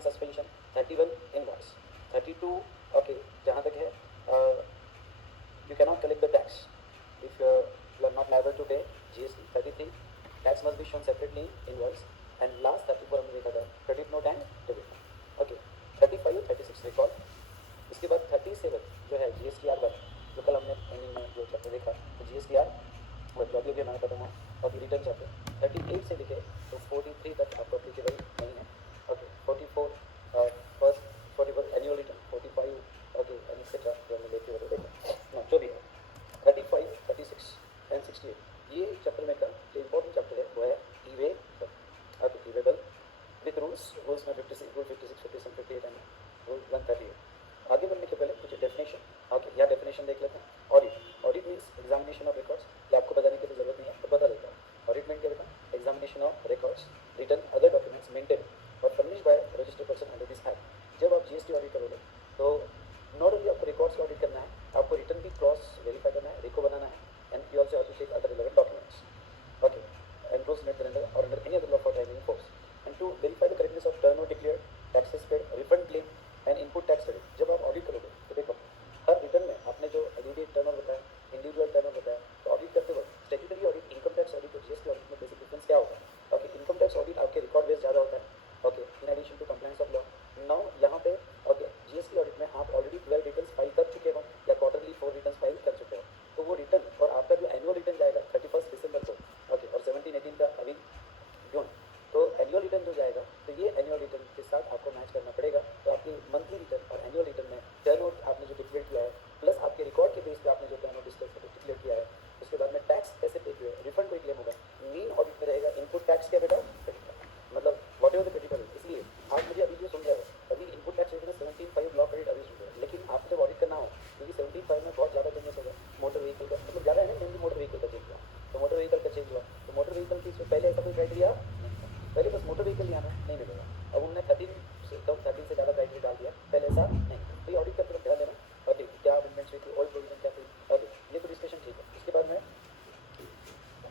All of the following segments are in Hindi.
एंड सस्पेंशन, 31 इनवॉइस, 32 ओके जहाँ तक है you cannot collect the tax if you are not liable to pay GST. 33 tax must be shown separately in invoice, and last 34 हमने देखा था credit note and debit note. Okay, 35 36 recall. इसके बाद 37 जो है GSTR वन, जो कल हमने एंडिंग में जो चैप्टर देखा तो GSTR जो अभी अभी हमारा खत्म हुआ, और रिटर्न चैप्टर 38 से लिखे तो 43 तक आपको अप्लीकेबल नहीं है. Okay 44 first 44 annual return, 45 okay and etcetera जो हमने लेके वो देखा ना जो भी है. 35 36 एंड 68 ये चैप्टर में का जो इंपॉर्टेंट चैप्टर है वो है ई वे. Okay E Webel with rules में 56 रूल 56 57 58 एंड रूल 138. आगे बढ़ने के पहले कुछ डेफिनेशन. ओके यह डेफिनेशन देख लेते हैं. Audit. Audit means examination of records. ये आपको बताने की तो जरूरत नहीं है, तो बता देता हूँ. ऑडिट मीन क्या बेटा? Examination of records, return other documents maintain और furnished by registered person under this act. जब आप जीएसटी ऑडिट करोगे तो नॉट ओनली आपको रिकॉर्ड्स का ऑडिट करना है, आपको रिटर्न भी क्रॉस वेरीफाई करना है, रिको बनाना है, and you also have to check other relevant documents. Okay and rules made under और under any other law for timing force and to verify the correctness of turn और declare taxes paid, refund claim and input tax credit. जब आप ऑडिट करोगे तो देखो हर रिटर्न में आपने जो इमीडिएट टर्नओवर बताया, इंडिविजुअल टर्नओवर बताया, तो ऑडिट करते वक्त statutory audit, income tax audit और जीएसटी ऑडिट में बेसिक डिफरेंस क्या होता है? ओके इनकम टैक्स ऑडिट आपके रिकॉर्ड बेस ज़्यादा होता है. Okay in addition to compliance of law. Now यहाँ पे ओके जीएसटी ऑडिट में आप ऑलरेडी 12 रिटर्न्स फाइल कर चुके हो या क्वार्टरली 4 रिटर्न्स फाइल कर चुके हो, तो वो रिटर्न और आपका जो एनुअल रिटर्न जाएगा 31 दिसंबर को ओके और 17 18 का अभी जून, तो एनुअल रिटर्न जो जाएगा तो ये एनुअल रिटर्न के साथ आपको मैच करना पड़ेगा. तो आपकी मंथली रिटर्न और एनुअल रिटर्न में टर्नओवर आपने जो डिक्लेयर किया है प्लस आपके रिकॉर्ड के बेस पे आपने जो टर्नओवर डिक्लेयर किया है, उसके बाद में टैक्स कैसे पे किया है, रिफंड कोई क्लेम होगा. मेन ऑडिट में रहेगा इनपुट टैक्स क्या बेटा? मतलब वॉट एवर द क्रेडिट. इसलिए आप मुझे अभी जो सुन रहे हो अभी इनपुट टैक्स रेट में 17.5 लॉ क्रेडिट अभी सुन रहे हो, लेकिन आपको जब ऑडिट करना हो क्योंकि 17.5 में बहुत ज़्यादा चेंजेस होगा. मोटर व्हीकल का मतलब ज़्यादा है ना, मेनली मोटर व्हीकल का चेंज हुआ, तो मोटर व्हीकल का चेंज हुआ तो मोटर व्हीकल की पहले ऐसा कोई क्राइटेरिया नहीं था. पहले बस मोटर व्हीकल यहाँ नहीं मिलेगा. अब उन्होंने 13 से कम 13 से ज़्यादा क्राइटेरिया डाल दिया, पहले ऐसा नहीं. तो ये ऑडिट करते वक्त ध्यान देना. ओके क्या अमेंडमेंट्स हुई थी, ओल्ड प्रोविजन क्या थी. ओके ये तो डिस्कशन ठीक है. इसके बाद में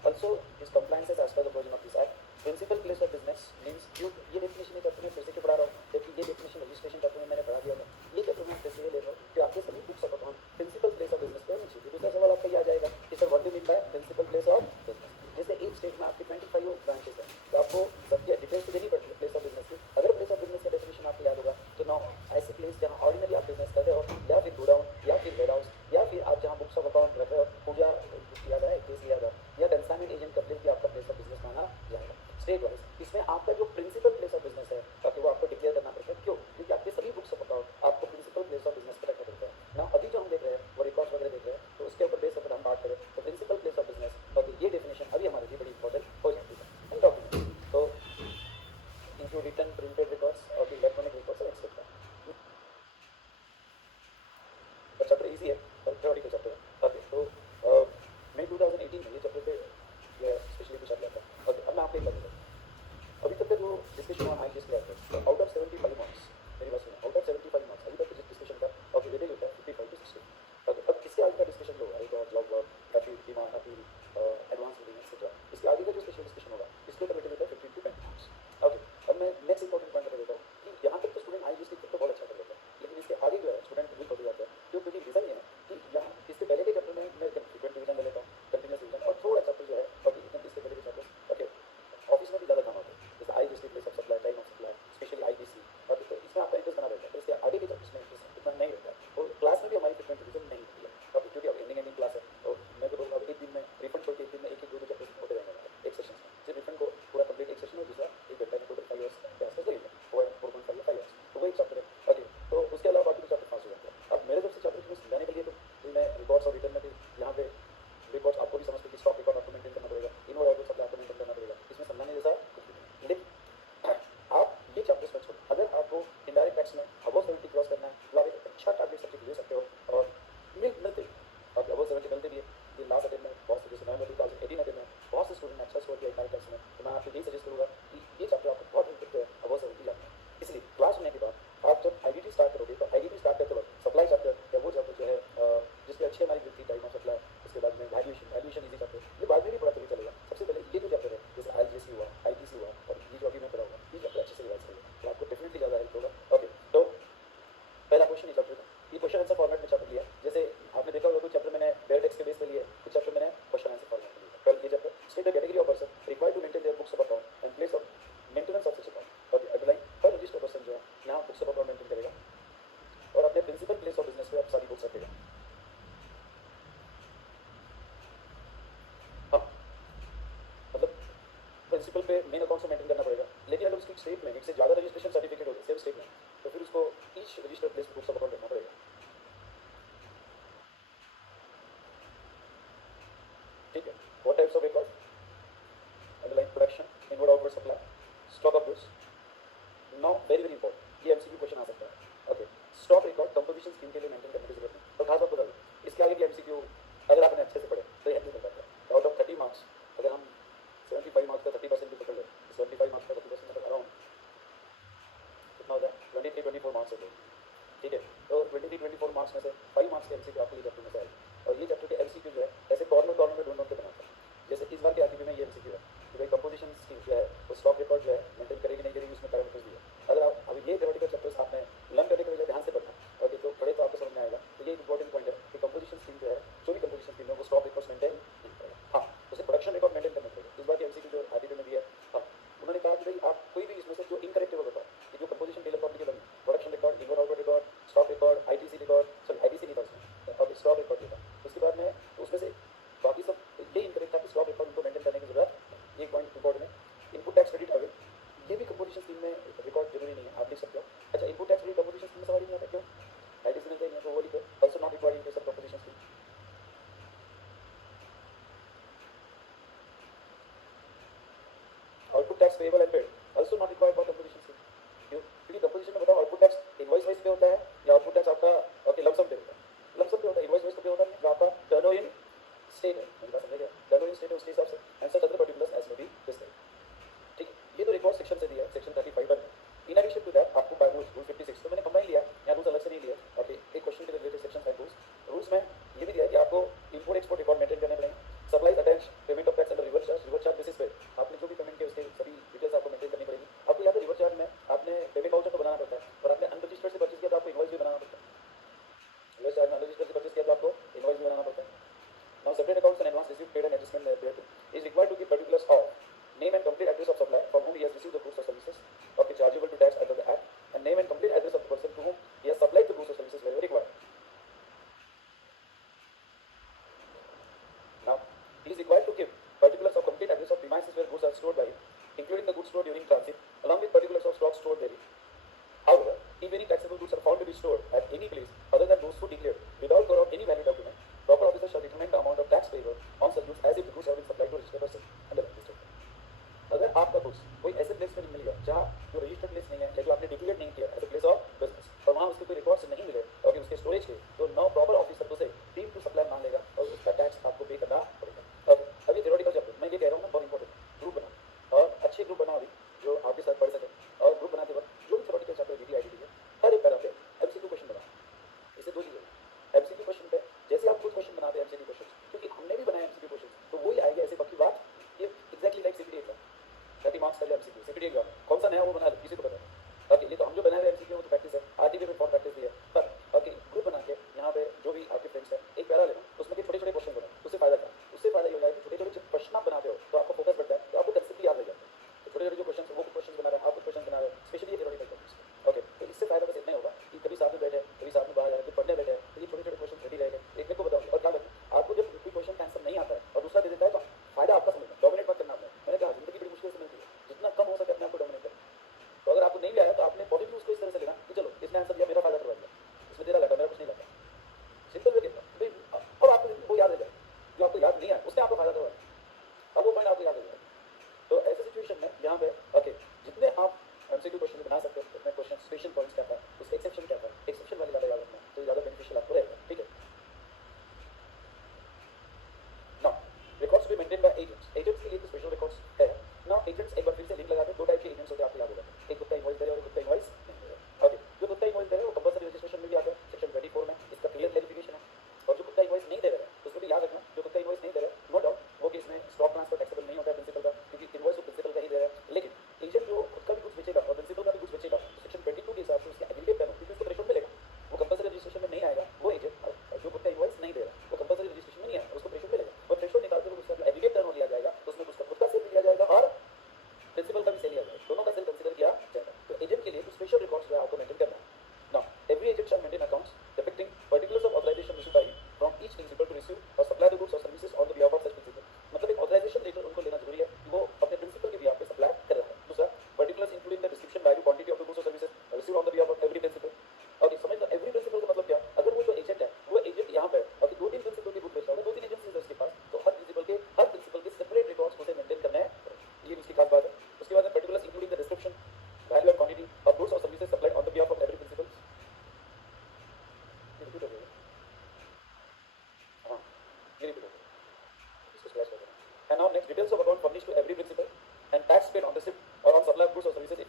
also is compliances as per the provision of this act. Principal place of business means you ये definition नहीं करते मैं फिर से क्यों पढ़ा रहा हूँ, जबकि ये definition रजिस्ट्रेशन करते हुए मैंने पढ़ा दिया था. ये चैप्टर में फिर से ये ले रहा हूँ कि आपके सभी books of account principal place of business पे होनी चाहिए. दूसरा सवाल आपका ये आ जाएगा कि sir what do mean by principal place of business. जैसे एक स्टेट में आपके 25 ब्रांचेस है तो आपको सबकी डिटेल्स तो देनी पड़ती है प्लेस ऑफ बिजनेस की. अगर प्लेस ऑफ बिजनेस का डेफिनेशन आपको याद होगा तो नो ऐसे प्लेस जहाँ ऑर्डिनरी आप बिजनेस कर रहे हो या फिर गोडाउन या फिर वेयर हाउस या फिर आप जहाँ बुक्स ऑफ अकाउंट रख रहे हो, पूजा याद है, केस याद है, या कंसाइनमेंट एजेंट का प्लेस भी आपका प्लेस ऑफ बिजनेस माना जाएगा स्टेट वाइज. इसमें आपका जो प्रिंसिपल प्लेस ऑफ बिजनेस है ताकि वो आपको डिक्लेयर करना पड़ता है. क्यों? क्योंकि आपके सभी बुक्स ऑफ अकाउंट आपको प्रिंसिपल प्लेस ऑफ बिजनेस पर रखना पड़ता है ना. अभी जो हम देख रहे हैं वो रिकॉर्ड्स वगैरह देख रहे हैं, तो उसके ऊपर बेस अगर हम बात करें तो प्रिंसिपल प्लेस ऑफ बिजनेस और ये डेफिनेशन अभी हमारे लिए बड़ी इंपॉर्टेंट हो जाती है. एंड डॉक्यूमेंट्स तो इंक्लूड रिटर्न प्रिंटेड रिकॉर्ड्स और electronic records and etcetera. Chapter easy है और थ्योरेटिकल चैप्टर है. ओके तो मई 2018 में ये चैप्टर पे स्पेशली कुछ आ गया था. ओके अब मैं आपको एक बात बताऊँ. अभी तक का जो डिस्कशन हुआ आई जिसके आते हैं आउट ऑफ 75 मार्क्स, मेरी बात सुनो, आउट ऑफ 75 मार्क्स अभी तक जिस डिस्कशन का ओके वेटेज होता है 55 to 60. ओके अब इसके आगे का डिस्कशन जो होगा रिकॉर्ड लॉग वर्क काफी demand appeal advance reading etcetera, इसके आगे का जो स्पेशल डिस्कशन होगा इसके ऊपर वेटेज होता है 15 to 20 मार्क्स. ओके अब मैं नेक्स्ट इंपॉर्टेंट पॉइंट बता देता हूँ कि यहाँ तक तो स्टूडेंट आई जिसके तो बहुत अच्छा कर लेता है, लेकिन इसके आगे जो है स्टूडेंट वीक होते जाता है. जो क्योंकि रीजन ये है कि यहाँ इससे पहले के चैप्टर में मैं फ्रीक्वेंट रिवीजन ले लेता हूँ, कंटिन्यूस रिवीजन, और थोड़ा चैप्टर जो है ओके इससे पहले के चैप्टर ओके ऑफिस में भी ज़्यादा काम होता है. जैसे आई जिसकी place of supply, time of supply, specially IBC, और तो इसमें आपका इंटरेस्ट बना रहता है. तो इसके आगे के चैप्टर्स में इंटरेस्ट इतना नहीं रहता है. और क्लास में भी हमारी फ्रीक्वेंट रिवीजन नहीं होती है ओके, क्योंकि अब एंडिंग क्लास है तो मैं तो बोलूँगा एक दिन में सिंपल पे मेन अकाउंट से मेंटेन करना पड़ेगा। लेकिन अगर उसकी स्टेट में एक से ज़्यादा रजिस्ट्रेशन सर्टिफिकेट होगी सेम स्टेट में, तो फिर उसको each registered place books of account रखना पड़ेगा। ठीक है, what types of record? Underline production, inward outward supply, stock of goods. Now very very important, ये एमसीक्यू क्वेश्चन आ सकता है। Okay, stock record composition scheme के लिए मेंटेन करने की जरूरत नहीं। तो खास बात बता दूं, इसके आगे भी एमसीक्यू अगर आपने अच्छे से पढ़े तो ये हेल्प करता है। आउट ऑफ 30 मार्क्स अगर हम 75 मार्क्स का 30% भी पकड़ ले, 75 मार्क्स का 30% मतलब अराउंड कितना होता है? 23-24 मार्क्स होते हैं। ठीक है, तो 23-24 मार्क्स में से 5 मार्क्स के एमसीक्यू आपके लिए चैप्टर में से आए। और ये चैप्टर के एमसीक्यू जो है ऐसे कॉर्नर में ढूंढ के बनाता है। जैसे इस बार के आरटीपी में ये एमसीक्यू है कि भाई कंपोजिशन स्कीम जो है वो स्टॉक रिकॉर्ड जो है मेंटेन करेगी नहीं करेगी, उसमें पैरामीटर्स दिए। अगर आप अभी ये थ्योरेटिकल चैप्टर्स आपने लर्न करने के बजाय ध्यान से पढ़ना और तो पढ़े तो आपको समझ में आएगा। तो ये इंपॉर्टेंट पॉइंट है कि कंपोजिशन स्कीम जो है, जो भी कंपोजिशन स्कीम है वो स्टॉक रिकॉर्ड्स मेंटेन नहीं करेगा। हाँ, उसे प्रोडक्शन रिकॉर्ड मेंटेन करना पड़ेगा। इस बार के एमसीक्यू जो आरटीपी में भी है, हाँ, उन्होंने कहा कि भाई आप कोई भी इसमें से जो इनकरेक्ट है वो बताओ कि जो कंपोजिशन टेलर कॉम्प्लिकेबल है, production record, inward outward record, stock record, ITC record, sorry ITC नहीं था उसमें, और स्टॉक रिकॉर्ड था। उसके बाद में उसमें से बाकी सब ये इनकरेक्ट था कि स्टॉक रिकॉर्ड उनको मेंटेन करने की जरूरत। ये पॉइंट इंपॉर्टेंट है। इनपुट टैक्स क्रेडिट अवे, ये भी कंपोजिशन स्कीम में रिकॉर्ड जरूरी नहीं है, आप लिख सकते हो। अच्छा, input tax credit composition scheme में सवाल ही नहीं आता क्यों? आईटीसी मिलते हैं तो वो लिखो, also not required in case of composition scheme. Output tax payable and paid, also not required for composition scheme. क्यों? क्योंकि कंपोजिशन में बताओ आउटपुट टैक्स इनवॉइस वाइज पे होता है या आउटपुट टैक्स आपका ओके लमसम पे होता है? लमसम पे होता है, इनवॉइस वाइज पे होता नहीं है। जो आपका टर्नओवर इन स्टेट है, मेरी बात समझ गया, टर्नओवर इन स्टेट है उसके हिसाब से and such other particulars as may be described. ठीक है, ये तो रिकॉर्ड सेक्शन से दिया है, सेक्शन 35 पर। इन एडिशन टू दैट आपको बाय रूल 56, तो मैंने कंबाइन लिया, यहाँ रूल्स अलग से नहीं लिए। ओके, एक क्वेश्चन के रिलेटेड सेक्शन है रूल्स। रूल्स में ये भी दिया है कि आपको इंपोर्ट एक्सपोर्ट रिकॉर्ड मेंटेन करने पड़ेंगे। Supplies attach, payment of tax under reverse charge basis पे आपने जो भी पेमेंट किया उसके सभी डिटेल्स आपको मेंटेन करनी पड़ेगी। आपको याद है रिवर्स चार्ज में आपने पेमेंट वाउचर तो बनाना पड़ता है, और आपने अनरजिस्टर्ड से परचेज किया तो आपको इनवॉइस भी बनाना पड़ता है। रिवर्स चार्ज में अनरजिस्टर्ड से परचेज किया तो आपको इनवॉइस भी बनाना पड़ता है। Now separate accounts and advance received, paid and adjustment thereto is required to give particulars of name and complete address of supplier from whom he has received the goods or services, okay, chargeable to tax under the act, and name and complete address of the person to whom he has supplied the goods or services wherever required. Now he is required to give particulars of complete address of premises where goods are stored by him, including the goods stored during transit, along with particulars of stock stored therein. However, if any taxable goods are found to be stored at any place other than those so declared without or of any valid document, proper officer shall determine the amount of tax payable on such goods as if the goods have been supplied to registered person under the registered. अगर आपका गुड्स कोई ऐसे प्लेस में मिल गया जहाँ जो रजिस्टर्ड प्लेस नहीं है या जो आपने डिक्लेयर नहीं किया as a place of business, और वहाँ उसके कोई रिकॉर्ड्स नहीं मिले और उसके स्टोरेज के, तो नाउ प्रॉपर ऑफिसर उसे टीम टू सप्लाई मान लेगा और उसका टैक्स आपको पे करना पड़ेगा। ओके, अभी थ्योरेटिकल चैप्टर मैं ये कह रहा हूँ ना, बहुत इंपॉर्टेंट। ग्रुप बना और अच्छे ग्रुप बनाओ अभी जो आपके साथ पढ़ सके, और ग्रुप बनाते वक्त जो भी थ्योरेटिकल चैप्टर डीडी आईडी है हर एक पैरा पे एमसीक्यू क्वेश्चन बनाओ। इससे दो चीजें, एमसीक्यू क्वेश्चन पे जैसे आप खुद क्वेश्चन बनाते हैं एमसीक्यू क्वेश्चन, क्योंकि हमने भी बनाया एमसीक्यू क्वेश्चन, तो वही आएगा ऐसे पक्की बात। ये exactly like CPT exam, 30 marks का जो एमसीक्यू सीपीटी एग्जाम कौन सा नया वो बना दे, किसी को पता नहीं। ओके, ये तो हम जो बनाए हुए एमसीक्यू वो तो प्रैक्टिस है, आरटीपी में फॉर प्रैक्टिस भी है, पर ओके ग्रुप बना के यहाँ पे जो भी आपके फ्रेंड्स है एक पैरा लेना, उसमें के छोटे छोटे क्वेश्चन बनाओ। उससे फायदा क्या? उससे फायदा ये होगा कि छोटे छोटे जब प्रश्न आप बनाते हो तो आपको फोकस बढ़ता है, तो आपको कंसेप्ट याद रह जाता है। तो छोटे छोटे जो क्वेश्चन वो क्वेश्चन बना रहे हैं, आप कुछ क्वेश्चन बना रहे हो, स्पेशली ये थ्योरेटिकल टॉपिक्स। ओके, तो इससे फायदा बस इतना ही होगा कि कभी साथ में बैठे, कभी साथ में बाहर जाए, पढ़ने बैठे, तो ये छोटे छोटे क्वेश्चन रेडी रहेंगे। एक मेरे को बताओ, और क्या लगता है आपको जब कोई क्वेश्चन का आंसर नहीं आता है और दूसरा दे देता है तो फायदा आपका समझना, डोमिनेट मत करना आपने। मैंने कहा जिंदगी बड़ी मुश्किल से मिलती है, जितना कम हो सके अपने आप को डोमिनेट करें। तो अगर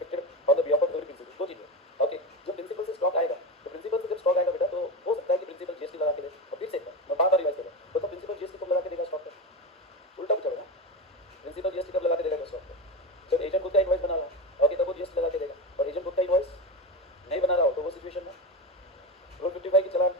effected on the behalf of every principal. दो चीजें, ओके, जब प्रिंसिपल से स्टॉक आएगा, तो प्रिंसिपल से जब स्टॉक आएगा बेटा, तो हो सकता है कि प्रिंसिपल जीएसटी लगा के दे। और फिर से मैं बार बार रिवाइज कर रहा हूँ, तो प्रिंसिपल जीएसटी कब लगा के देगा स्टॉक पर? उल्टा पूछा ना, प्रिंसिपल जीएसटी कब लगा के देगा स्टॉक पर? जब एजेंट खुद का इनवॉइस बना रहा है, ओके, तब वो जीएसटी लगा के देगा। और एजेंट खुद का इनवॉइस नहीं बना रहा हो, तो वो सिचुएशन में रूल 55 की चलान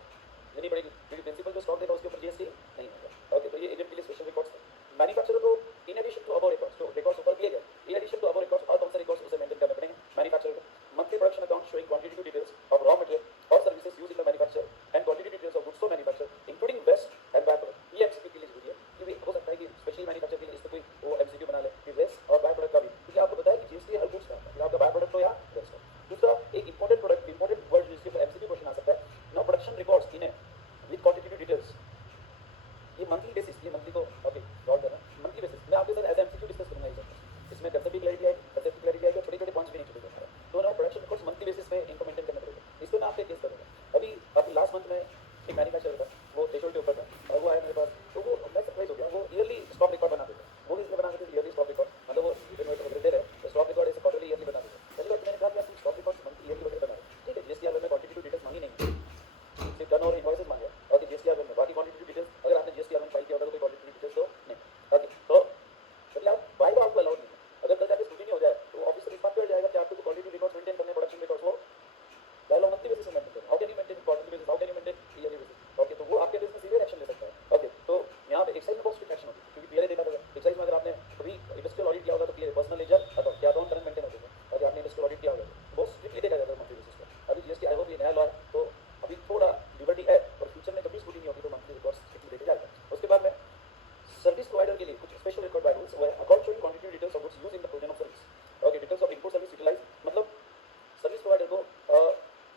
देनी पड़ेगी, क्योंकि प्रिंसिपल जो स्टॉक देगा उसके ऊपर जीएसटी नहीं होगा। ओके, तो ये एजेंट के लिए स्पेशल रिकॉर्ड्स है। मैन्युफैक्चरर को in addition to above records, तो रिकॉर्ड्स ऊपर दिए गए, in addition to above records और कौन से रिकॉर्ड्स उसे मेंटेन करने पड़ेंगे मैन्युफैक्चरर को? Monthly production account showing quantitative details of raw material और services used in the manufacture and quantity details of goods for manufacture including waste and by product. ये एमसीक्यू के लिए जरूरी है, क्योंकि हो सकता है कि स्पेशली मैन्युफैक्चर के लिए इस पे कोई वो एमसीक्यू बना ले कि वेस्ट और बाय प्रोडक्ट का भी, क्योंकि आपको पता है कि जीएसटी हर गुड्स का है, फिर आपका बाय प्रोडक्ट हो या वेस्ट हो। दूसरा, एक इंपॉर्टेंट प्रोडक्ट इंपॉर्टेंट वर्ड जिसके ऊपर एमसीक्यू क्वेश्चन आ सकता है, now production records in with quantitative details. ये मंथली बेसिस, ये मंथली को ओके गौर करना, मंथली बेसिस मैं आपके साथ एज एमसीक्यू डिस्कस करूंगा ये सब। इसमें कंसेप्ट भी क्लैरिटी आएगी, कंसेप्ट की क्लैरिटी आएगी, छोटे-छोटे पॉइंट्स भी नहीं छूटेंगे। तो ना प्रोडक्शन रिकॉर्ड्स मंथली बेसिस पे इनको मेंटेन करना पड़ेगा। इस पे मैं आपके केस करूंगा। अभी काफी लास्ट मंथ में एक मैन्युफैक्चरर था, वो थ्रेशोल्ड के ऊपर था और वो आया मेरे पास, तो वो मैं सरप्राइज हो गया, वो ईयरली स्टॉक रिकॉर्ड बना देते हैं। वो इसलिए बना देते हैं ईयरली स्टॉक रिकॉर्ड, मतलब वो इन्वेस्टर वगैरह दे रहे हैं, तो स्टॉक रिकॉर्ड ऐसे क्वार्टरली ईयरली बना देते हैं। पहली बात मैंने कहा कि आप स्टॉक रिकॉर्ड मंथली ईयरली वगैरह बना रहे हैं, ठीक है, जीएसटी में क्वांटिटेटिव डिटेल्स मांगी नहीं है, सिर्फ टर्नओवर इनवॉइसेस मांगे और जीएसटी में बाकी क्वांटिटेटिव डिटेल्स, अगर आपने जीएसटी में फाइल किया होगा तो कोई क्वांटिटेटिव डिटेल्स तो नहीं। ओके, तो चलिए आप बाय बाय आपको अलाउड नहीं है। अगर कल जाके स्क्रूटिनी हो जाए तो ऑफिसर इस बात पे अड़ जाएगा कि आपको तो क्वांटिटी रिकॉर्ड्स मेंटेन करने, प्रोडक्शन रिकॉर्ड्स वो डायलॉग मंथली बेसिस पे मेंटेन करना। How can you maintain quarterly basis, how can you maintain yearly basis? Okay, तो वो आपके केस में सीवियर एक्शन ले सकता है। ओके, तो यहाँ पे एक्साइज में बहुत स्ट्रिक्ट एक्शन होती है, क्योंकि पीएलए देखा था एक्साइज में, अगर आपने कभी इंडस्ट्रियल ऑडिट किया होगा तो पीएलए पर्सनल लेजर अकाउंट क्या अकाउंट करंट मेंटेन होते हैं, अगर आपने इंडस्ट्रियल ऑडिट किया होगा तो बहुत स्ट्रिक्टली देखा जाता है मंथली बेसिस पे। अभी जीएसटी आई होप ये नया लॉ है, तो अभी थोड़ा लिबर्टी है, और फ्यूचर में कभी स्क्रूटिनी होगी तो मंथली रिकॉर्ड्स स्ट्रिक्टली देखे जाएगा। उसके बाद में सर्विस प्रोवाइडर के लिए कुछ स्पेशल रिकॉर्ड बाय रूल्स, वो है account showing quantity details of goods used in the provision of service. Okay, details of input service utilise, मतलब सर्विस प्रोवाइडर को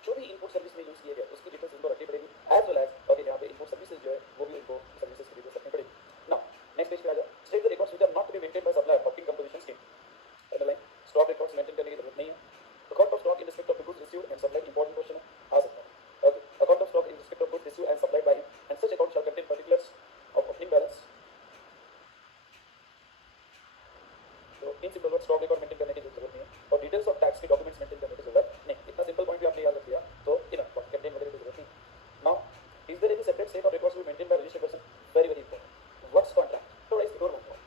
जो भी इनपुट सर्विस में यूज किए गए उसकी डिटेल्स इनको रखनी पड़ेगी, एज वेल एज ओके यहाँ पे इनपुट सर्विसेज जो है वो भी इनको सर्विसेज की डिटेल्स रखनी पड़ेगी। नाउ नेक्स्ट पेज पे आ जाओ, state the records which are not to be maintained by supplier opting composition scheme. Underline, stock records maintain करने की जरूरत नहीं है। Account of stock in respect of the goods received and supplied, important question है, आ सकता है। Okay, account of stock in respect of goods received and supplied by him and such account shall contain particulars of opening balance. तो in simple word stock record maintain करने की जरूरत नहीं है, और डिटेल्स ऑफ टैक्स के डॉक्यूमेंट्स मेंटेन करने की जरूरत नहीं। इतना सिंपल पॉइंट भी आपने याद रख लिया तो इनफ, कंटेन वगैरह की जरूरत नहीं। Now is there any separate set of records to be maintained by registered person? Very very important. Works contract, थोड़ा इसको और बताओ।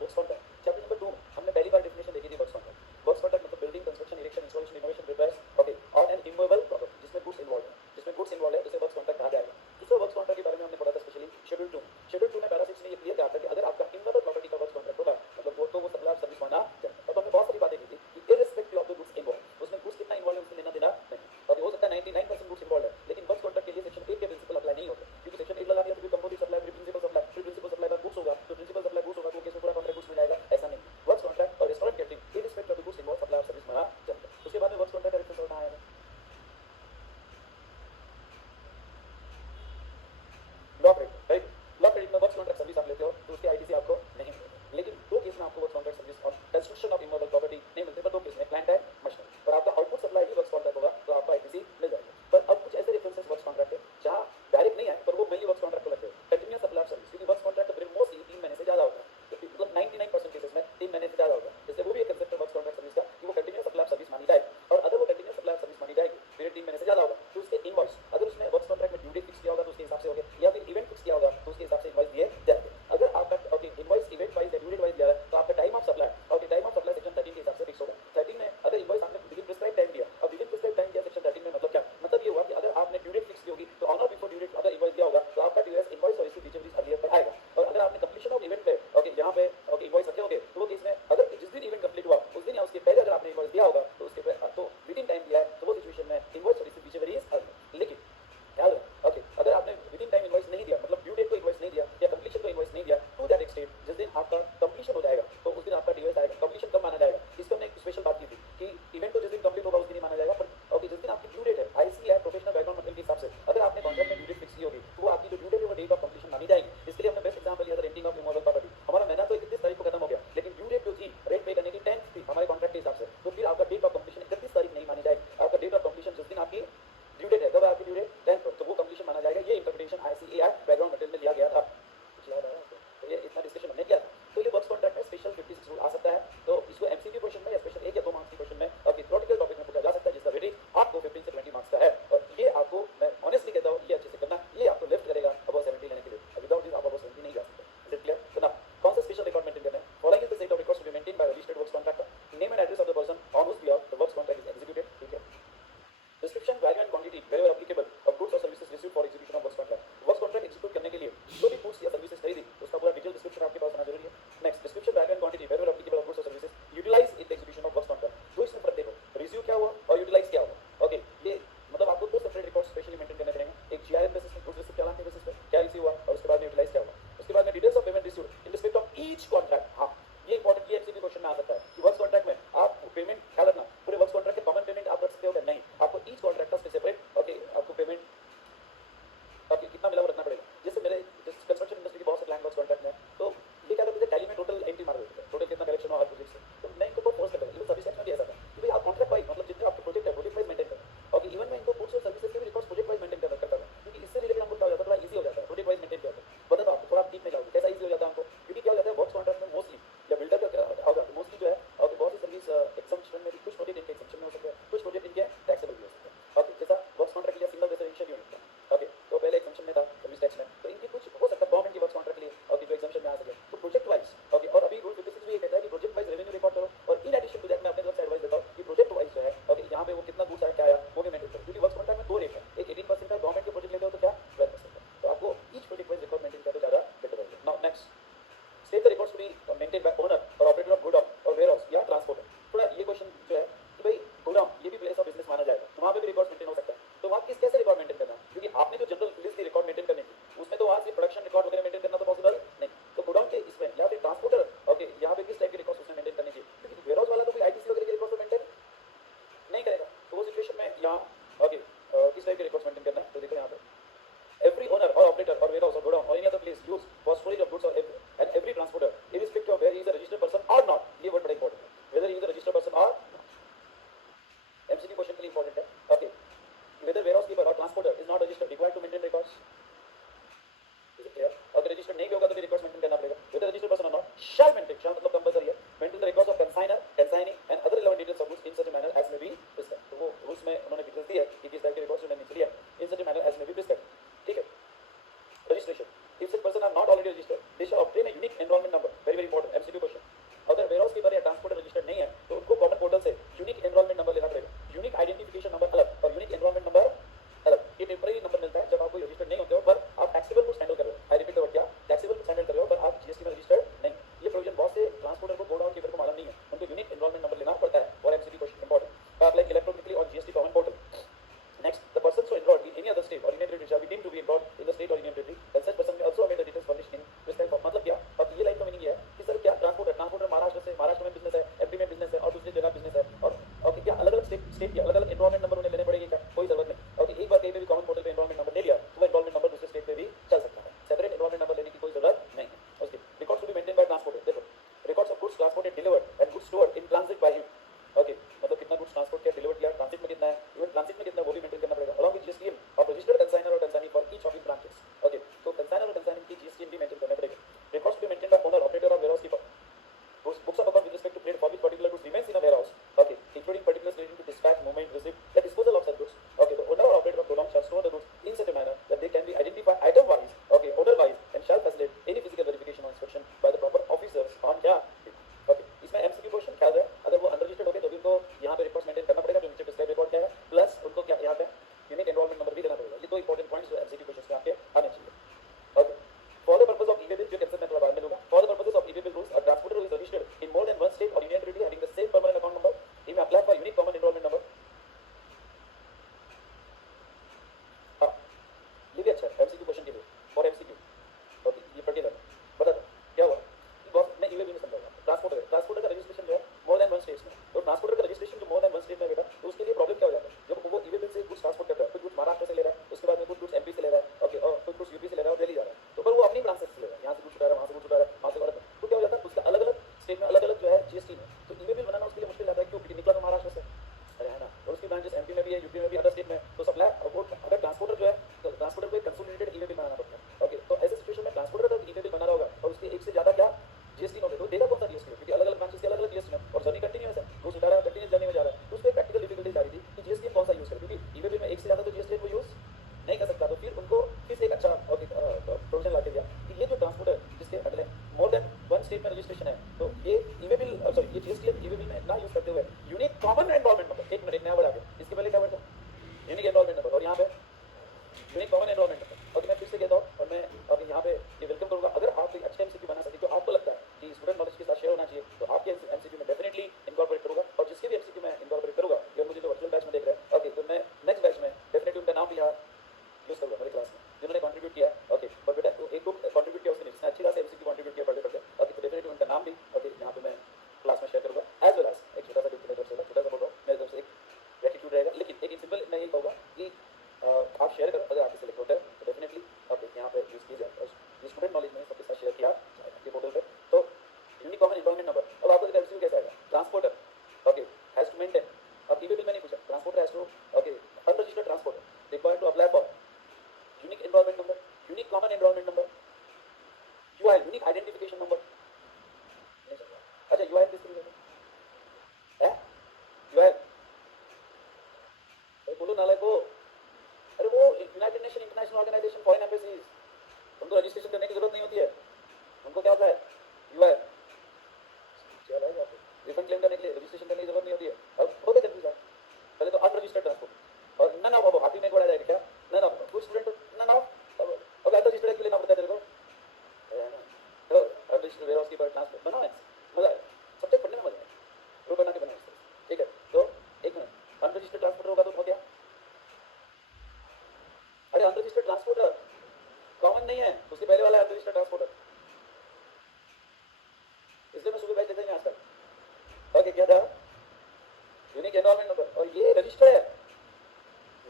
वर्क्स कॉन्ट्रैक्ट चैप्टर नंबर 2 में हमने पहली बार डेफिनेशन देखी थी वर्क्स कॉन्ट्रैक्ट। वर्क्स कॉन्ट्रैक्ट मतलब building, construction, erection, installation, renovation, repairs, okay, on an immovable property जिसमें गुड्स इन्वॉल्व है, जिसमें गुड्स इन्वॉल्व है उसे वर्क्स कॉन्ट्रैक्ट कहा जाएगा। दूसरा वर्क्स कॉन्ट्रैक्ट के बारे में हमने पढ़ा था स्पेशली शेड्यूल 2। शेड्यूल 2 में पैरा 6 में ये क्लियर किया था कि अगर आपका इमूवेबल प्रॉपर्टी का वर्क्स कॉन्ट्रैक्ट होगा मतलब वो तो वो सप्लायर सर्विस माना जाएगा। तो हमने बहुत सारी बातें की थी कि irrespective of the goods involve, उसमें गुड्स कितना इन्वॉल्व है उसमें लेना देना नहीं। और हो सकता है 99% गुड्स इन्वॉल्व है, लेकिन वर्क्स कॉन्ट्रैक्ट के लिए सेक्शन 8 के प्रिंसिपल अप्लाई नहीं होते, क्योंकि सेक्शन 8 लगा दिया तो composite supply, principal supply, principal supply पर गुड्स होगा, तो प्रिंसिपल सप्लाई गुड्स होगा तो केस में पूरा कॉन्ट्रैक्ट गुड्स में जाएगा, ऐसा नहीं। वर्क्स कॉन्ट्रैक्ट और restaurant catering irrespective of the goods involve supplier service माना जाएगा। उसके बाद में वर्क्स कॉन्ट्रैक्ट का रेफरेंस कहाँ आएगा? Law credit, right? Law credit में वर्क्स कॉन्ट्रैक्ट सर्विस आप लेते हो तो उसके आईटीसी आपको नहीं मिलेगा, लेकिन दो केस में आपको वर्क्स कॉन्ट्रैक्ट सर्विस और कंस्ट्रक्शन ऑफ इमूवेबल प्रॉपर्टी नहीं मिलते, पर दो केस में प्लांट एंड मशीनरी, और आपका आउटपुट सप्लाई भी वर्क्स कॉन्ट्रैक्ट होगा तो आपको आईटीसी मिल जाएगा। पर अब कुछ ऐसे रेफरेंसेस वर्क्स कॉन्ट्रैक्ट है जहां डायरेक्ट नहीं है पर वो मेनली वर्क्स कॉन्ट्रैक्ट को लगते हैं। कंटीन्यूअस सप्लाई सर्विस, क्योंकि वर्क्स कॉन्ट्रैक्ट का पीरियड मोस्टली 3 महीने से ज्यादा होता है, तो मतलब 99% केसेस में 3 महीने से ज्यादा होता है, इसलिए वो भी एक कंसेप्ट है वर्क्स कॉन्ट्रैक्ट सर्विस का कि वो कंटीन्यूअस सप्लाई सर्विस मानी जाएगी। और अगर वो कंटीन्यूअस सप्लाई सर्विस मानी जाएगी, पीरियड 3 महीने से ज्यादा होगा, तो उसके इनवॉइस अगर उसने वर्क्स कॉन्ट्रैक्ट में ड्यू डेट फिक्स किया होगा तो उसके हिसाब से होगा, या फिर इवेंट फिक्स किया होगा तो उसके हिसाब से इनवॉइस दिए जाएंगे। अगर आपका ओके इनवॉइस इवेंट वाइज या ड्यू डेट वाइज दिया है तो आपका time of supply okay time of supply section 13 के हिसाब से फिक्स होगा। 13 में अगर इनवॉइस आपने विदिन प्रिस्क्राइब टाइम दिया, अब विदिन प्रिस्क्राइब टाइम दिया सेक्शन 13 में, मतलब क्या मतलब ये हुआ कि अगर आपने ड्यू डेट फिक्स की होगी तो ऑन और बिफोर ड्यू डेट अगर इनवॉइस दिया होगा तो आपका ड्यूएस इनवॉइस और रिसीव डिलीवरी अर्लियर पर आएगा। और अगर आपने कंप्लीशन ऑफ इवेंट पे ओके यहाँ पे ओके इनवॉइस रखे होंगे तो वो केस में अगर जिस दिन इवेंट कंप्लीट हुआ उस दिन या उसके पहले अगर आपने इनवॉइस दिया होगा तो उसके तो विदिन टाइम दिया है तो वो सिचुएशन में इनवॉइस और रिसीव डिलीवरी इज अर्लियर। लेकिन ख्याल रखना ओके अगर आपने विदिन टाइम इनवॉइस नहीं दिया, मतलब ड्यू डेट को इनवॉइस नहीं दिया या कंप्लीशन को इनवॉइस नहीं दिया, टू दैट एक्सटेंट जिस दिन आपका कंप्लीशन हो जाएगा तो उस दिन आपका ड्यूएस आएगा। कंप्लीशन कब माना जाएगा, इसको हमने एक स्पेशल बात की थी कि इवेंट तो जिस दिन कंप्लीट होगा उस दिन ही माना जाएगा, पर ओके जिस दिन आपकी ड्यू डेट है आईसी है प्रोफेशनल बैकग्राउंड मटेरियल के हिसाब से अगर आपने कॉन्ट्रैक्ट में ड्यू डेट फिक्स की होगी तो वो आपकी जो ड्यू डेट है वो डेट ऑफ कंप्लीशन मानी जाएगी। इसके लिए हमने बेस्ट एग्जांपल लिया था रेंटिंग ऑफ इमूवेबल प्रॉपर्टी। हमारा महीना तो 31 तारीख को खत्म हो गया, लेकिन ड्यू डेट जो थी रेंट पे करने की 10th थी हमारे कॉन्ट्रैक्ट के हिसाब से, तो फिर आपका डेट ऑफ कंप्लीशन 31 तारीख नहीं मानी जाएगी। आपका डेट ऑफ कंप्लीशन जिस दिन आपकी ड्यू डेट है, कब आपकी ड्यू डेट 10th को, तो वो कंप्लीशन माना जाएगा। ये interpretation ICA act background material में लिया गया था, कुछ याद आया आपको? तो ये इतना डिस्कशन हमने किया था। तो ये वर्क्स कॉन्ट्रैक्ट में स्पेशल 56 रूल आ सकता है, तो इसको एमसीक्यू क्वेश्चन में या स्पेशल 1 या 2 मार्क्स के क्वेश्चन में ओके यहाँ ओके किस टाइप के रिकॉर्ड्स मेंटेन करना है तो देखो यहाँ पे every owner or operator or warehouse or godown or any other place used for storage of goods or and every transporter irrespective of whether he is a registered person or not ये word बड़ा important है whether he is a registered person or MCQ question के लिए important है okay whether warehouse keeper or transporter is not registered required to maintain records is it clear अगर registered नहीं भी होगा तो भी records maintain करना पड़ेगा whether registered person or not shall maintain shall मतलब compulsory है maintain the records of consignor consignee and other relevant details of goods in such a manner as may be prescribed तो वो rules में उन्होंने details दी है कि किस टाइप के records उन्होंने चाहिए in such a manner as may be prescribed ठीक है registration if such person are not already registered they shall obtain a unique enrollment number very very important MCQ question अगर warehouse keeper या transporter registered नहीं है तो उनको common portal से unique enrollment number लेना पड़ेगा unique identification number अलग और unique enrollment number अलग ये टेम्पररी नंबर मिलता है जब आप कोई रजिस्टर्ड नहीं होते हो पर आप टैक्सेबल गुड्स हैंडल कर रहे हो आई रिपीट द वर्ड क्या टैक्सेबल गुड्स हैंडल कर रहे हो पर आप जीएसटी में रजिस्टर्ड नहीं ये प्रोविजन बहुत से ट्रांसपोर्टर को गोडाउन कीपर को मालूम नहीं है उनको यूनिक एनरोलमेंट नंबर लेना पड़ता है और MCQ question important apply electronically on GST common portal next the person so enrolled in any other state or union territory shall be deemed to be enrolled in the state or union territory and such person may also omit the details furnished in prescribed form मतलब क्या अब ये लाइन का मीनिंग ये है कि सर क्या ट्रांसपोर्टर महाराष्ट्र में बिजनेस है एमपी में बिजनेस है और दूसरी जगह बिजनेस है और ओके क्या अलग अलग स्टेट के अलग अलग एनरोलमेंट नंबर उन्हें लेने पड़ेंगे क्या कोई जरूरत नहीं ओके एक बार कहीं पे भी कॉमन पोर्टल पे एनरोलमेंट नंबर ले लिया तो वो एनरोलमेंट नंबर दूसरे स्टेट पे भी चल सकता है सेपरेट एनरोलमेंट नंबर लेने की कोई जरूरत नहीं है उसके records to be maintain by transporter देखो records of goods transported delivered and goods stored in transit by him okay मतलब कितना गुड्स ट्रांसपोर्ट किया डिलीवर किया ट्रांजिट में कितना है इवन ट्रांजिट में कितना वो भी मेंटेन करना पड़ेगा along with GST of registered consignor or consignee for each of the branches. Okay, so consignor or consignee की GST भी maintain करने पड़ेगा. Records to be maintained by owner, operator or warehouse keeper. Books of account with respect to trade for which particular goods remains in a warehouse. Okay, including particulars relating to dispatch, movement, receipt, the disposal of such goods. Okay, the owner or operator of godown shall store the goods in such a manner that they can be identified item wise, okay, order wise, and shall facilitate any physical verification or inspection by the proper officers on क्या. Okay, इसमें MCQ क्वेश्चन क्या है? अगर वो अनरजिस्टर्ड हो गए तो भी उनको यहाँ पे रिकॉर्ड्स मेंटेन करना पड़ेगा जो नीचे प्रिस्क्राइब रिकॉर्ड क्या है प्लस उनको क्या यहाँ पे यूनिक एनरोलमेंट नंबर भी देना पड़ेगा ये दो इंपॉर्टेंट पॉइंट्स जो एमसीक्यू क्वेश्चंस में आपके आने चाहिए okay for the purpose of e way bill जो कंसेप्ट मैं थोड़ा बाद में लूंगा for the purpose of e way bill rules a transporter who is registered in more than one state और union territory having the same permanent account number he may apply for unique common enrolment number हां ये भी अच्छा है एमसीक्यू क्वेश्चन के लिए फॉर एमसीक्यू ओके ये पर्टिकुलर बता दो क्या हुआ बॉस मैं ई-वे बिल में समझाऊंगा ट्रांसपोर्टर का रजिस्ट्रेशन जो है मोर देन वन स्टेट में तो ट्रांसपोर्टर का रजिस्ट्रेशन जो मोर देन वन स्टेट में बेटा तो उसके लिए प्रॉब्लम क्या हो जाता है जब वो ई-वे बिल से गुड्स ट्रांसपोर्ट करता है कुछ गुड्स महाराष्ट्र से ले रहा है उसके बाद में कुछ गुड्स एमपी से ले रहा है ओके और कुछ गुड्स यूपी से ले रहा है और दिल्ली जा रहा है तो पर वो अपनी ब्रांच से ले रहा है यहाँ से गुड्स उठा रहा है वहाँ से गुड्स उठा रहा है वहाँ से और तो क्या हो जाता है उसका अलग अलग स्टेट में अलग अलग जो है जीएसटी में तो ई-वे बिल बनाना उसके लिए मुश्किल जाता है क्यों क्योंकि निकला तो महाराष्ट्र से अरे है ना और उसकी ब्रांचेस एमपी में भी है यूपी में भी अदर स्टेट में तो सप्लाई वो अगर ट्रांसपोर्टर जो है तो ट्रांसपोर्टर को एक कंसोलिडेटेड ई-वे बिल बनाना पड़ता है ओके तो ऐसे सिचुएशन में ट्रांसपोर्टर का ई-वे बिल बना रहा होगा और उसके एक से ज्यादा क्या जीएसटी नोट है तो देगा कौन सा जीएसटी क्योंकि अलग अलग ब्रांचेस के अलग अलग जीएसटी में और जर्नी कंटिन्यूअस है वो उठा रहा है कंटिन्यूअस जर्नी में जा रहा है तो उसको एक प्रैक्टिकल डिफिकल्टी आ रही थी कि जीएसटी कौन सा यूज करे क्योंकि ई-वे बिल में एक से ज्यादा तो जीएसटी को यूज नहीं कर सकता तो फिर उनको फिर से एक अच्छा प्रोविजन लाके दिया कि ये जो ट्रांसपोर्टर जिसके अगले मोर देन वन स्टेट में रजिस्ट्रेशन है तो ये ई-वे बिल सॉरी ये जीएसटी ई-वे बिल में ना यूज करते हुए यूनिक कॉमन एनरोलमेंट नंबर एक मिनट एक नया वर्ड आ गया इसके पहले क्या वर्ड था यूनिक एनरोलमेंट नंबर और यहाँ पे यूनिक कॉमन एनरोलमेंट नंबर और मैं फिर से कहता हूँ और मैं अभी यहाँ पे ये वेलकम करूँगा अगर आप कोई अच्छे एमसीक्यू बना सके तो आपको लगता है कि स्टूडेंट नॉलेज के साथ शेयर होना चाहिए तो आपके एमसीक्यू में डेफिनेटली इनकॉर्पोरेट करूँगा और जिसके भी एमसीक्यू में इनकॉर्पोरेट करूँगा या मुझे जो वर्चुअल बैच में देख रहे हैं ओके तो मैं नेक्स्ट बैच में डेफिनेटली उनका नाम भी यहाँ यूज करूँगा मेरी क्लास में जिन्होंने कंट्रीब्यूट किया ओके और बेटा तो एक ग्रुप कंट्रीब्यूट किया उसने जिसने अच्छी तरह से एमसीक्यू कंट्रीब्यूट किया पढ़ते पढ़ते ओके तो डेफिनेटली उनका नाम भी ओके यहाँ पे मैं क्लास में शेयर करूँगा एज वेल एज एक छोटा सा गिफ्ट मेरी तरफ से छोटा सा बोल रहा हूँ मेरी तरफ से एक ग्रेटिट्यूड रहेगा लेकिन एक सिंपल मैं यही कहूँगा कि आप शेयर करो अगर आपके सिलेक्ट होता है तो डेफिनेटली आप यहाँ पे यूज कीजिए और ये स्टूडेंट नॉलेज में सबके साथ शेयर किया जाएगा ये पोर्टल पे तो यूनिक कॉमन एनरोलमेंट नंबर अब आपको देखा एमसीक्यू कैसा आएगा transporter okay has to maintain अब ई-वे बिल में नहीं पूछा transporter has to okay unregistered transporter required to apply for unique enrolment number unique common enrolment number UIN unique identification number नहीं चल रहा अच्छा यूआईएन किस तरीके से है यूआईएन बोलो नालायक को अरे वो United Nation international organisation foreign embassies उनको रजिस्ट्रेशन करने की जरूरत नहीं होती है उनको क्या होता है यूआईएन क्या है रिफंड क्लेम करने के लिए रजिस्ट्रेशन करने की जरूरत नहीं होती है अब हो गए कंफ्यूज पहले तो अनरजिस्टर्ड ट्रांसपोर्ट और नन ऑफ अब हाथी में कोड़ा जाएगा क्या नन ऑफ कुछ स्टूडेंट नन ऑफ अब अनरजिस्टर्ड के लिए नाम बताया तेरे को है ना तो अनरजिस्टर्ड वेयरहाउस की पर ट्रांसपोर्ट बनाओ मजा आए सब्जेक्ट पढ़ने में मजा आए ग्रुप बना के बनाओ ठीक है तो एक मिनट अनरजिस्टर्ड ट्रांसपोर्टर होगा तो हो गया अरे अनरजिस्टर्ड ट्रांसपोर्टर कॉमन नहीं है उसके पहले वाला है अनरजिस्टर्ड ट्रांसपोर्टर इसलिए मैं सुबह बैच देते हैं आज तक ओके क्या था यूनिक एनरोलमेंट नंबर और ये रजिस्टर्ड है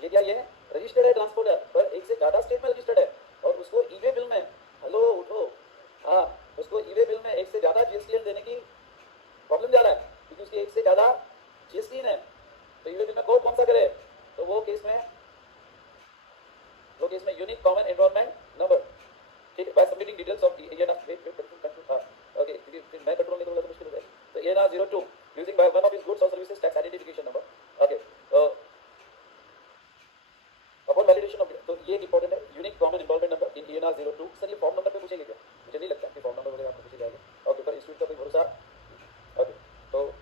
ये क्या ये रजिस्टर्ड है ट्रांसपोर्टर पर एक से ज़्यादा स्टेट में रजिस्टर्ड है और उसको ई वे बिल में, हेलो उठो, हाँ उसको ई वे बिल में एक से ज़्यादा जीएसटी देने की प्रॉब्लम जा रहा है क्योंकि उसकी एक से ज़्यादा जीएसटी है। तो ई वे बिल में कोड कौन सा करे, तो वो केस में यूनिक कॉमन एनरोलमेंट नंबर, ठीक है, बाय सबमिटिंग डिटेल्स ऑफ ये ना ओके क्योंकि मैं कंट्रोल नहीं करूँगा तो मुश्किल हो जाएगा। तो ये ना 02 using by one of his goods और services tax identification number, okay upon validation of, तो ये इंपॉर्टेंट है unique common enrolment number in ENR 02। Sir ये फॉर्म नंबर पे पूछेंगे क्या, मुझे नहीं लगता कि फॉर्म नंबर वगैरह आपको पूछे जाएगा, ओके पर इंस्टीट्यूट का कोई भरोसा, ओके तो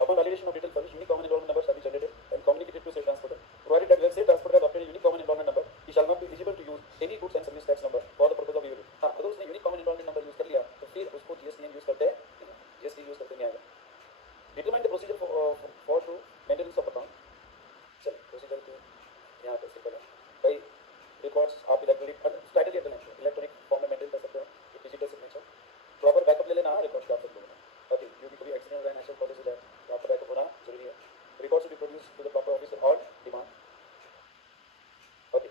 upon validation of detailed furnished unique common enrollment number shall be generated and communicated to state transporter provided that when state transporter has obtained a unique common enrollment number he shall not be eligible to use any goods and service tax number for the purpose of EOD। हाँ अगर उसने unique common enrolment number use कर लिया तो फिर उसको जीएसटी यूज करते हैं, जीएसटी यूज करते नहीं आएगा। Determine the procedure for to maintenance of account, चल प्रोसीजर तो यहाँ पे सिंपल है भाई, रिकॉर्ड्स आप इलेक्ट्रॉनिक इलेक्ट्रॉनिक फॉर्म में मेंटेन कर सकते हो, डिजिटल सिग्नेचर, प्रॉपर बैकअप ले लेना रिकॉर्ड्स का आप सब लोगों ने, ओके क्योंकि कभी एक्सीडेंट हो रहा है नेशनल पॉलिसी है तो आपका बैकअप होना जरूरी है। Records to be produce to the proper officer on demand, okay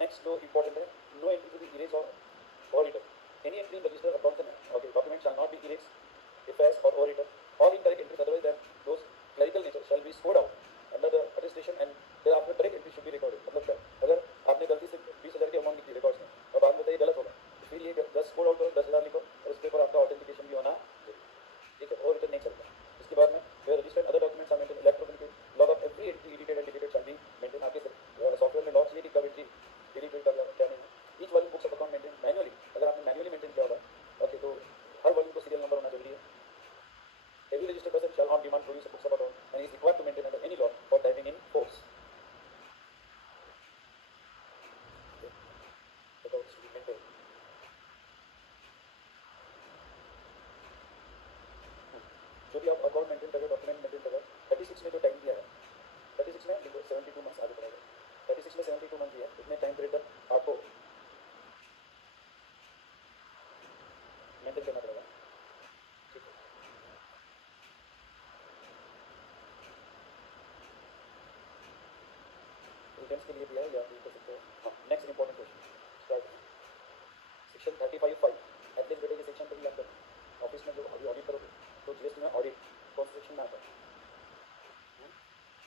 next लो इंपॉर्टेंट है, no entry to be erase और return any entry in register account okay document shall not be erase effects और return all incorrect entries otherwise then those clerical nature shall be scored out under the attestation and thereafter correct entry should be recorded. मतलब क्या, अगर आपने गलती से 20,000 की अमाउंट लिखी रिकॉर्ड्स में और बाद में बताइए गलत होगा तो फिर ये 10 स्कोर आउट करो, 10,000 लिखो और उस पर आपका ऑथेंटिकेशन भी होना चाहिए, ठीक है, और रिटर्न नहीं चलता। इसके बाद में where registered other documents are maintain electronic log of every entry edited and deleted shall be maintain. आपके सॉफ्टवेयर में लॉग चाहिए कि कब एंट्री डिलीटेड कर क्या नहीं है। Each volume books of account maintain manually, अगर आपने मैनुअली मेंटेन किया होगा ओके तो हर वॉल्यूम को सीरियल नंबर होना जरूरी है। Every registered person shall on demand produce books of account and is required to maintain under any law for timing in force. जो भी आप अकाउंट मेंटेन कर रहे हो, डॉक्यूमेंट मेंटेन कर रहे हो, 36 में जो टाइम दिया है 36 में देखो 72 मंथ्स आगे बढ़ाएगा, 36 में 72 मंथ दिया, इतने टाइम पीरियड तक आपको मेंटेन करना पड़ेगा, ठीक है। रिटर्न्स के लिए दिया है या आप कर सकते हो। हाँ next important question start section 35(5) at least बेटे के सेक्शन पर भी याद करना, ऑफिस में जो अभी ऑडिट करोगे तो जीएसटी में ऑडिट कौन से सेक्शन में आता है,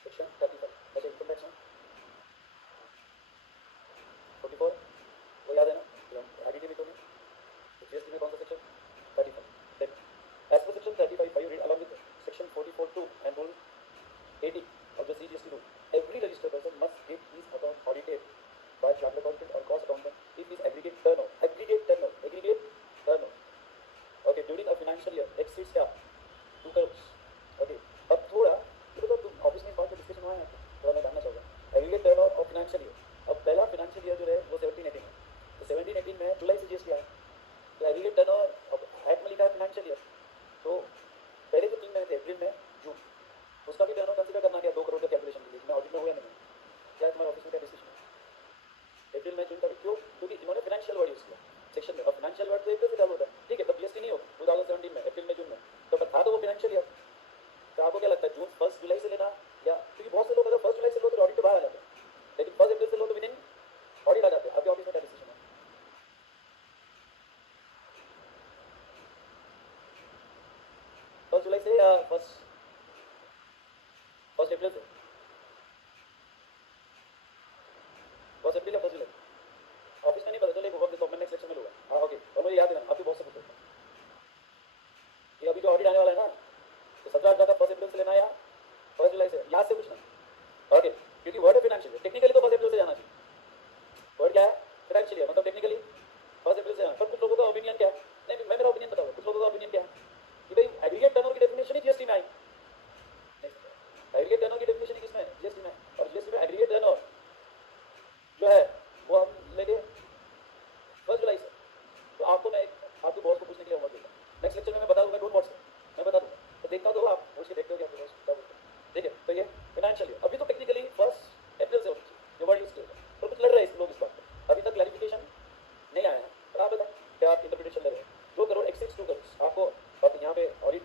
सेक्शन 35। अच्छा इनकम टैक्स में 44 वो याद है ना, आगे भी तो नहीं, तो जीएसटी में कौन सा section 35। Then as per section 35 read along with section 44(2) and rule 80 of the CGST rule, every registered person must get his account audited by chartered accountant or cost accountant if his aggregate turnover okay during a financial year exceeds क्या 2 crores, okay। अब थोड़ा तो तुम ऑफिस में बात डिस्कशन हुआ है थोड़ा मैं जानना चाहूँगा aggregate turnover of financial year. अब पहला फाइनेंशियल ईयर जो है वो 17-18 है, तो 17-18 में जुलाई से जीएसटी आया, तो एग्रीगेट टर्नओवर एक्ट में लिखा है फाइनेंशियल ईयर, तो पहले जो 3 महीने थे अप्रैल में जून उसका भी टर्नओवर कंसीडर करना क्या 2 करोड़ का कैलकुलेशन के लिए, मैं ऑडिट में हुआ नहीं, क्या तुम्हारे ऑफिस में क्या डिस्कशन है अप्रैल में जून का, क्यों, क्योंकि इन्होंने फाइनेंशियल वर्ड यूज किया सेक्शन में, और फाइनेंशियल वर्ड तो अप्रैल से चालू होता है, ठीक है, तब जीएसटी नहीं हो 2017 में अप्रैल में जून में, तो था तो वो फाइनेंशियल ईयर। तो आपको क्या लगता है जून 1 जुलाई से लेना, या क्योंकि बहुत से लोग अगर 1 जुलाई से लो तो ऑडिट के बाहर आ जाते हैं, लेकिन 1 अप्रैल से लो तो विद इन ऑडिट आ जाते हैं। आपके ऑफिस में क्या डिसीजन है, 1 जुलाई से या 1 अप्रैल से, 1 अप्रैल या 1 जुलाई, ऑफिस में नहीं पता चले बहुत मैं नेक्स्ट लेक्चर में लूँगा। हाँ ओके, और मुझे याद है आपके बहुत से पूछो ये अभी जो ऑडिट आने वाला है ना, तो 17 का 1 अप्रैल से लेना या 1 जुलाई से, याद से पूछना, ओके, क्योंकि वर्ड है फाइनेंशियल, टेक्निकली तो 1 अप्रैल से जाना चाहिए, वर्ड क्या है फाइनेंशियल, मतलब टेक्निकली 1 अप्रैल से जाना, पर कुछ लोगों का ओपिनियन क्या है, नहीं मैं मेरा ओपिनियन बताऊँगा, कुछ लोगों का ओपिनियन क्या है कि भाई एग्रीगेट टर्नओवर की डेफिनेशन ही जीएसटी में आई, एग्रीगेट टर्नओवर की डेफिनेशन ही किसमें जीएसटी में, और जीएसटी में एग्रीगेट टर्नओवर जो है वो हम लेंगे 1 जुलाई से, तो आपको मैं आपके बॉस को पूछने के लिए होमवर्क दूंगा, नेक्स्ट लेक्चर में मैं बता दूंगा, डोंट व्हाट्सएप मैं बता दूंगा, तो देखता तो आप उसके देखते हो कि आपके बॉस क्या बोलते हैं, ठीक है। तो ये फाइनेंशियल ईयर अभी तो टेक्निकली 1 अप्रैल से होनी चाहिए, जो वर्ड यूज किया, तो कुछ लड़ रहे हैं लोग इस बात पर, अभी तक क्लैरिफिकेशन नहीं आया है, पर आप बताएं क्या आप इंटरप्रिटेशन ले रहे हैं। 2 करोड़ एक्सेस 2 करोड़ आपको, और यहाँ पे audit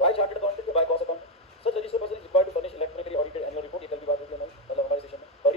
by chartered accountant by cost accountant, such registered person is required to furnish electronically audited annual report, ये कल की बात होगी मतलब हमारे सेशन में, और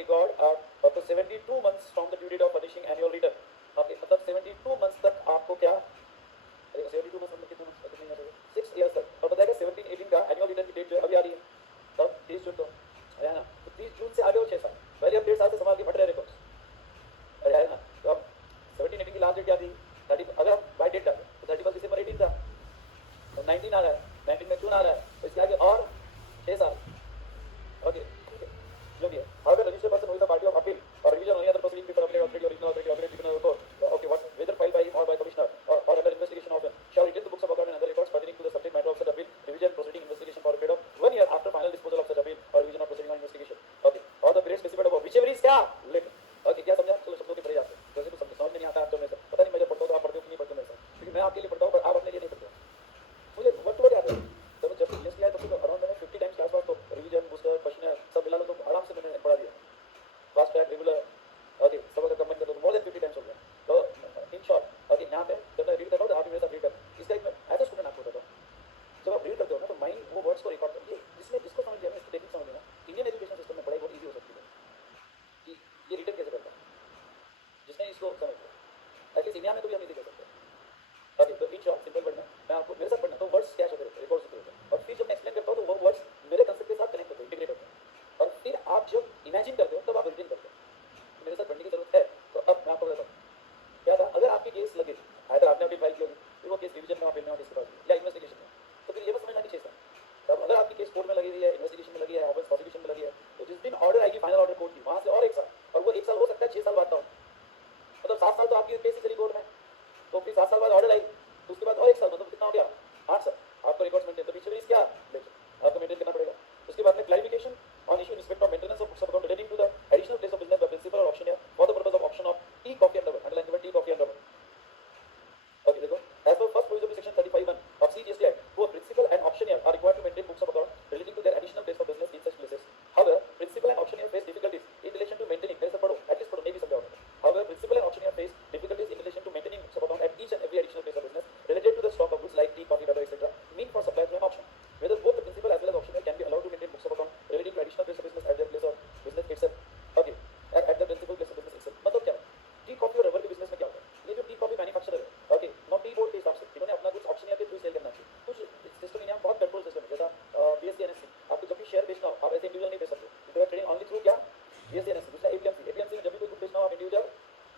record up to 72 months from the due date of furnishing annual return. Okay, मतलब 72 months तक आपको क्या 72 months मतलब कितने 6 years तक, और बताएगा 17-18 का एनुअल रिटर्न की डेट जो है अभी आ रही है, तब 30 जून को है ना, तो 30 जून से आगे हो 6 साल, पहले हम 1.5 साल से संभाल के फट रहे रिकॉर्ड्स, अरे है ना, तो अब 17-18 की लास्ट डेट क्या थी 30, अगर हम बाई डेट डालें तो 31 दिसंबर 18 था, तो 19 आ रहा है, 19 में जून आ रहा है, तो इसके आगे और 6 साल। ओके, जो भी है, अगर registered person will the party of appeal और revision on other proceeding before appeal authority original authority operate beginner court, okay, what whether filed by him और by commissioner or under investigation of him shall retain the books of account and other records pertaining to the subject matter of such appeal, revision, proceeding, investigation for a period of 1 year after final disposal of such appeal or revision or proceeding on investigation. Okay, or the period specified above, whichever is क्या later. Okay, क्या समझा? चलो शब्दों के पढ़े जाते हैं, जैसे कुछ समझ में नहीं आता आप तो मेरे से पता नहीं, मैं जब पढ़ता हूँ तो आप पढ़ते हो कि नहीं पढ़ते मेरे साथ, क्योंकि मैं आपके लिए पढ़ता हूँ पर आप अपने लिए नहीं पढ़ते हो, मुझे वर्ड टू वर्ड याद है। जब जब यूएस किया तब तो अराउंड मैंने 50 टाइम्स क्लास पास, तो रिवीजन, बूस्टर, क्वेश्चनर सब मिला लो तो आराम से मैंने पढ़ा दिया, फास्ट ट्रैक, रेगुलर, ओके, सब अगर कंबाइन कर दो तो मोर देन 50 टाइम्स हो गया। तो इन शॉर्ट, ओके, यहाँ पे जब मैं रीड करता हूँ तो आप भी मेरे साथ रीड करते हैं, इसका एक मैं एज अ स्टूडेंट आपको बताता हूँ, जब आप रीड करते हो ना तो माइंड वो वर्ड्स को रिकॉर्ड करती है, जिसमें जिसको समझ लिया ना, इसको टेक्निक समझ लेना, इंडियन एजुकेशन सिस्टम में पढ़ाई बहुत ईजी हो सकती है कि ये रिटर्न कैसे करता है, जिसने इसको समझ लिया, एटलीस्ट इंडिया में तो भी हम इजी कर सकते हैं। ओके, तो इन शॉर्ट सिंपल पढ़ना, मैं आपको मेरे साथ पढ़ना तो वर्ड्स कैच होते रहते हैं, रिकॉर्ड्स होते रहते हैं, और फिर जब मैं एक्सप्लेन करता हूँ तो वो वर्ड्स मेरे कंसेप्ट के साथ कनेक्ट होते हैं, इंटीग्रेट होते हैं, और फिर आप जब इमेजिन करते हो तब आप रिटेन करते हो। मेरे साथ पढ़ने की जरूरत है, तो अब मैं आपको बताता हूँ क्या था, अगर आपकी केस लगे, अगर आपने अपनी फाइल की होगी, फिर वो केस रिवीजन में आप अपील में किसके पास या इन्वेस्टिगेशन में, तो फिर ये बस समझना कि 6 साल। तब अगर आपकी केस कोर्ट में लगी हुई है, इन्वेस्टिगेशन में लगी है, ऑफिस प्रोसिक्यूशन में लगी है, तो जिस दिन ऑर्डर आएगी फाइनल ऑर्डर कोर्ट की, वहां से और 1 साल, और वो 1 साल हो सकता है 6 साल बाद का हो, मतलब 7 साल तो आपकी केस ही चली कोर्ट में, तो फिर 7 साल बाद ऑर्डर आई, तो उसके बाद और 1 साल, मतलब कितना हो गया 8 साल, आपको रिकॉर्ड्स मेंटेन, तो पीछे भी क्या लेकिन आपको मेंटेन करना पड़ेगा। उसके बाद में clarification on issue in respect of maintenance of books of account relating to the additional place of business by principal और auctioneer for the purpose of option of tea coffee and rubber, underline the tea coffee and rubber. Okay, देखो, as per first provision of section 35(1) of CGST Act, both principal and auctioneer are required to maintain books of account relating to their additional place of business in such places. However, principal and auctioneer face difficulties in relation to maintaining, मेरे से पढ़ो, at least पढ़ो, नहीं भी समझाओ। However, principal and auctioneer face difficulties in relation to maintaining books of account at each and every additional place of business related to the stock of goods like tea, coffee, butter, etc. meant for supply through an auction. Whether both the principal as well as auctioneer can be allowed to maintain books of account relating to additional place of business at their place of business itself. Okay, at the principal place of business itself. मतलब क्या? टी कॉफी और रबर के बिजनेस में क्या होता है? ये जो टी कॉफी मैन्युफैक्चरर है, ओके, नॉट टी बोर्ड के हिसाब से इन्होंने अपना कुछ ऑप्शनियर के थ्रू सेल करना चाहिए, कुछ सिस्टम इंडिया में बहुत कंट्रोल सिस्टम है, जैसा बीएससी एनएससी, आपको जब भी शेयर बेचना हो आप ऐसे इंडिविजुअल नहीं बेच सकते, you are trading only through क्या बीएससी एनएससी, दूसरा एपीएमसी, एपीएमसी में जब भी कोई गुड बेचना हो आप इंडिविजुअल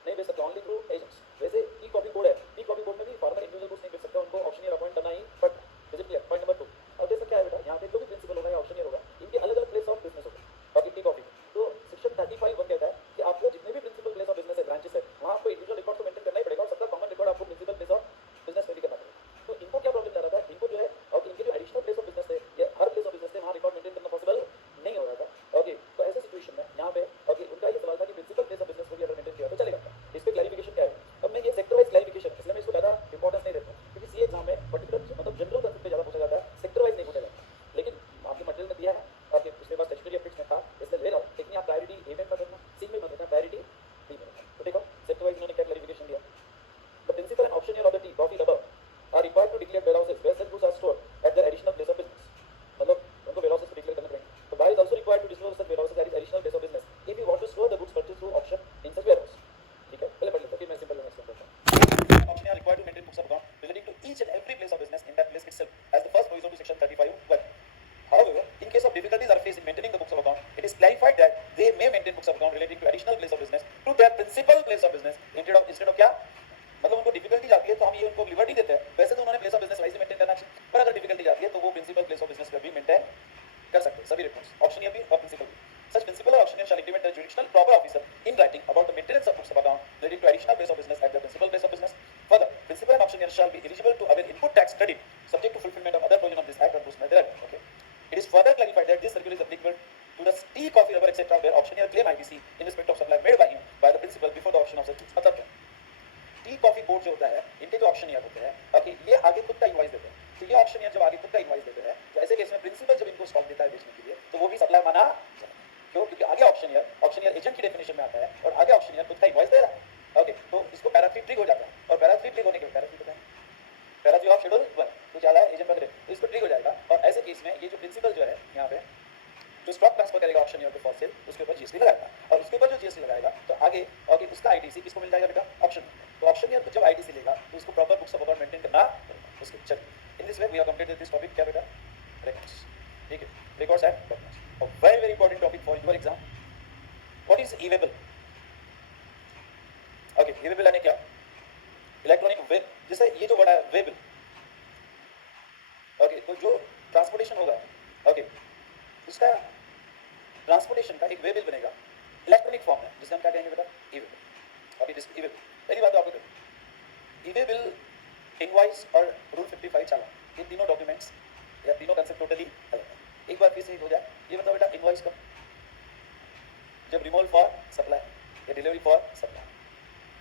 नहीं बेच सकते, ओनली थ्रू एजेंट्स। वैसे टी कॉफी कोड है, टी कॉफी कोड में भी फॉर्मर इंडिविजुअल गुड्स नहीं बेच सकते, उनको ऑप्शनियर अपॉइंट करना ही, but visit clear. Point number 2, अब जैसा क्या है बेटा, यहाँ पे जो भी प्रिंसिपल होगा या ऑप्शनियर होगा, इनके अलग अलग प्लेस ऑफ बिजनेस होगा, बाकी टी कॉफी, तो सेक्शन 35(1) कहता है कि आपको जितने भी प्रिंसिपल प्लेस ऑफ बिजनेस है, ब्रांचेस है, वहाँ आपको इंडिविजुअल रिकॉर्ड तो मेंटेन करना ही पड़ेगा, और सबका कॉमन रिकॉर्ड आपको प्रिंसिपल प्लेस ऑफ बिजनेस में भी करना पड़ेगा। तो इनको क्या प्रॉब्लम जा रहा था, इनको जो है, और इनके जो एडिशनल प्लेस ऑफ बिजनेस है या हर प्लेस ऑफ बिजनेस है वहाँ रिकॉर्ड मेंटेन करना पॉसिबल नहीं हो रहा था। ओके, तो ऐसे सिचुएशन में यहाँ पे ओके उनका ये सवाल था कि प्रिंसिपल प्लेस ऑफ बिजनेस को भी अगर मेंटेन किया तो चलेगा, इस पे क्लैरिफिकेशन क्या है। अब मैं ये सेक्टर वाइज क्लैरिफिकेशन, इसलिए मैं इसको ज़्यादा इंपॉर्टेंस नहीं देता हूँ, क्योंकि सीए एग्जाम में पर्टिकुलर मतलब जनरल कंसेप्ट पे ज़्यादा पूछा जाता है, सेक्टर वाइज नहीं पूछा जाता, लेकिन आपके मटेरियल में दिया है, आपके पिछले बार स्टैट्यूटरी अपडेट्स में था, इसलिए ले रहा हूँ, लेकिन आप प्रायोरिटी ए में मत रखना, सी में मत रखना, प्रायोरिटी बी में रखना। तो देखो सेक्टर वाइज इन्होंने क्या क्लैरिफिकेशन दिया, the principal and auctioneer of the tea coffee rubber are required to declare warehouses where such goods are stored at their additional place of business, मतलब उनको warehouses को declare करने पड़ेंगे। तो buyer is also required to disclose such warehouses at his additional place of business if he wants to store the goods purchased through auction in such warehouse। ठीक है, पहले पढ़ लेते हैं, फिर मैं सिंपल में एक्सप्लेन करता हूँ। Auctioneer are required to maintain books of account relating to each and every place of business in that place itself as the first provision to section 35(1). However, in case of difficulties are faced in maintaining the books of account, it is clarified that they may maintain books of account relating to additional place of business to their principal place of business instead of क्या, मतलब उनको डिफिकल्टी जाती है तो हम ये उनको लिबर्टी देते हैं, वैसे तो उन्होंने place of business wise maintain करना चाहिए, पर अगर डिफिकल्टी जाती है तो वो प्रिंसिपल प्लेस ऑफ बिजनेस पे भी मेंटेन कर सकते हैं सभी रिकॉर्ड्स, ऑप्शनियर भी और प्रिंसिपल भी। Such principal or auctioneer shall intimate the jurisdictional proper officer in writing about the maintenance of books of account relating to additional place of business at the principal place of business. Further, principal and auctioneer shall be eligible to avail input tax credit subject to fulfillment of other provision of this act or those thereof. Okay. It is further clarified that this circular is applicable to the tea, coffee, rubber, etc. where auctioneer claim IBC in respect of supply made by him by the principal before the auction of such goods. मतलब क्या? टी कॉफी कोड जो होता है, इनके जो ऑक्शनियर होते हैं, ओके, ये आगे खुद का इनवॉइस देते हैं, तो ये ऑक्शनियर जब आगे खुद का इनवॉइस देते हैं, तो ऐसे केस में प्रिंसिपल जब इनको स्टॉक देता है बेचने के लिए, तो वो भी सप्लाई माना क्यों, क्योंकि आगे ऑक्शनियर एजेंट की डेफिनेशन में आता है और आगे ऑक्शनियर खुद का इनवॉइस दे रहा है। ओके, तो इसको पैरा 3 ट्रिग हो जाता है, और पैरा 3 ट्रिग होने के पैरा 3 होता है, पैरा 3 ऑफ शेड्यूल 1 तो ज़्यादा है एजेंट वगैरह, तो इसको ट्रिग हो जाएगा। और ऐसे केस में ये जो प्रिंसिपल जो है यहाँ पे जो स्टॉक ट्रांसफर करेगा ऑक्शन ईयर फॉर सेल उसके ऊपर जीएसटी लगाएगा, और उसके ऊपर जो जीएसटी लगाएगा तो आगे ओके उसका आईटीसी किसको मिल जाएगा बेटा, ऑक्शन। तो ऑक्शन ईयर जब आईटीसी लेगा तो उसको proper books of account maintain करना पड़ेगा उसके। चलिए in this way we have completed this topic. क्या बेटा, रिकॉर्ड्स, ठीक है, रिकॉर्ड्स एंड डॉक्यूमेंट्स। और very very important topic for your exam, what is e way bill. Okay, e way bill यानी क्या, इलेक्ट्रॉनिक वेब, जैसे ये जो वर्ड है वेबल, ओके, तो जो ट्रांसपोर्टेशन होगा ओके उसका ट्रांसपोर्टेशन का एक वे बिल बनेगा इलेक्ट्रॉनिक फॉर्म में, जिसे हम क्या कहेंगे बेटा, e way bill. Okay, this e way bill. पहली बात तो आपको ई वे बिल, इनवॉइस और रूल 55 चालान, ये तीनों डॉक्यूमेंट्स या तीनों कंसेप्ट टोटली अलग है। एक बार फिर से हो जाए, ये बताओ बेटा, इनवॉइस का जब रिमूवल फॉर सप्लाई या डिलीवरी फॉर सप्लाई,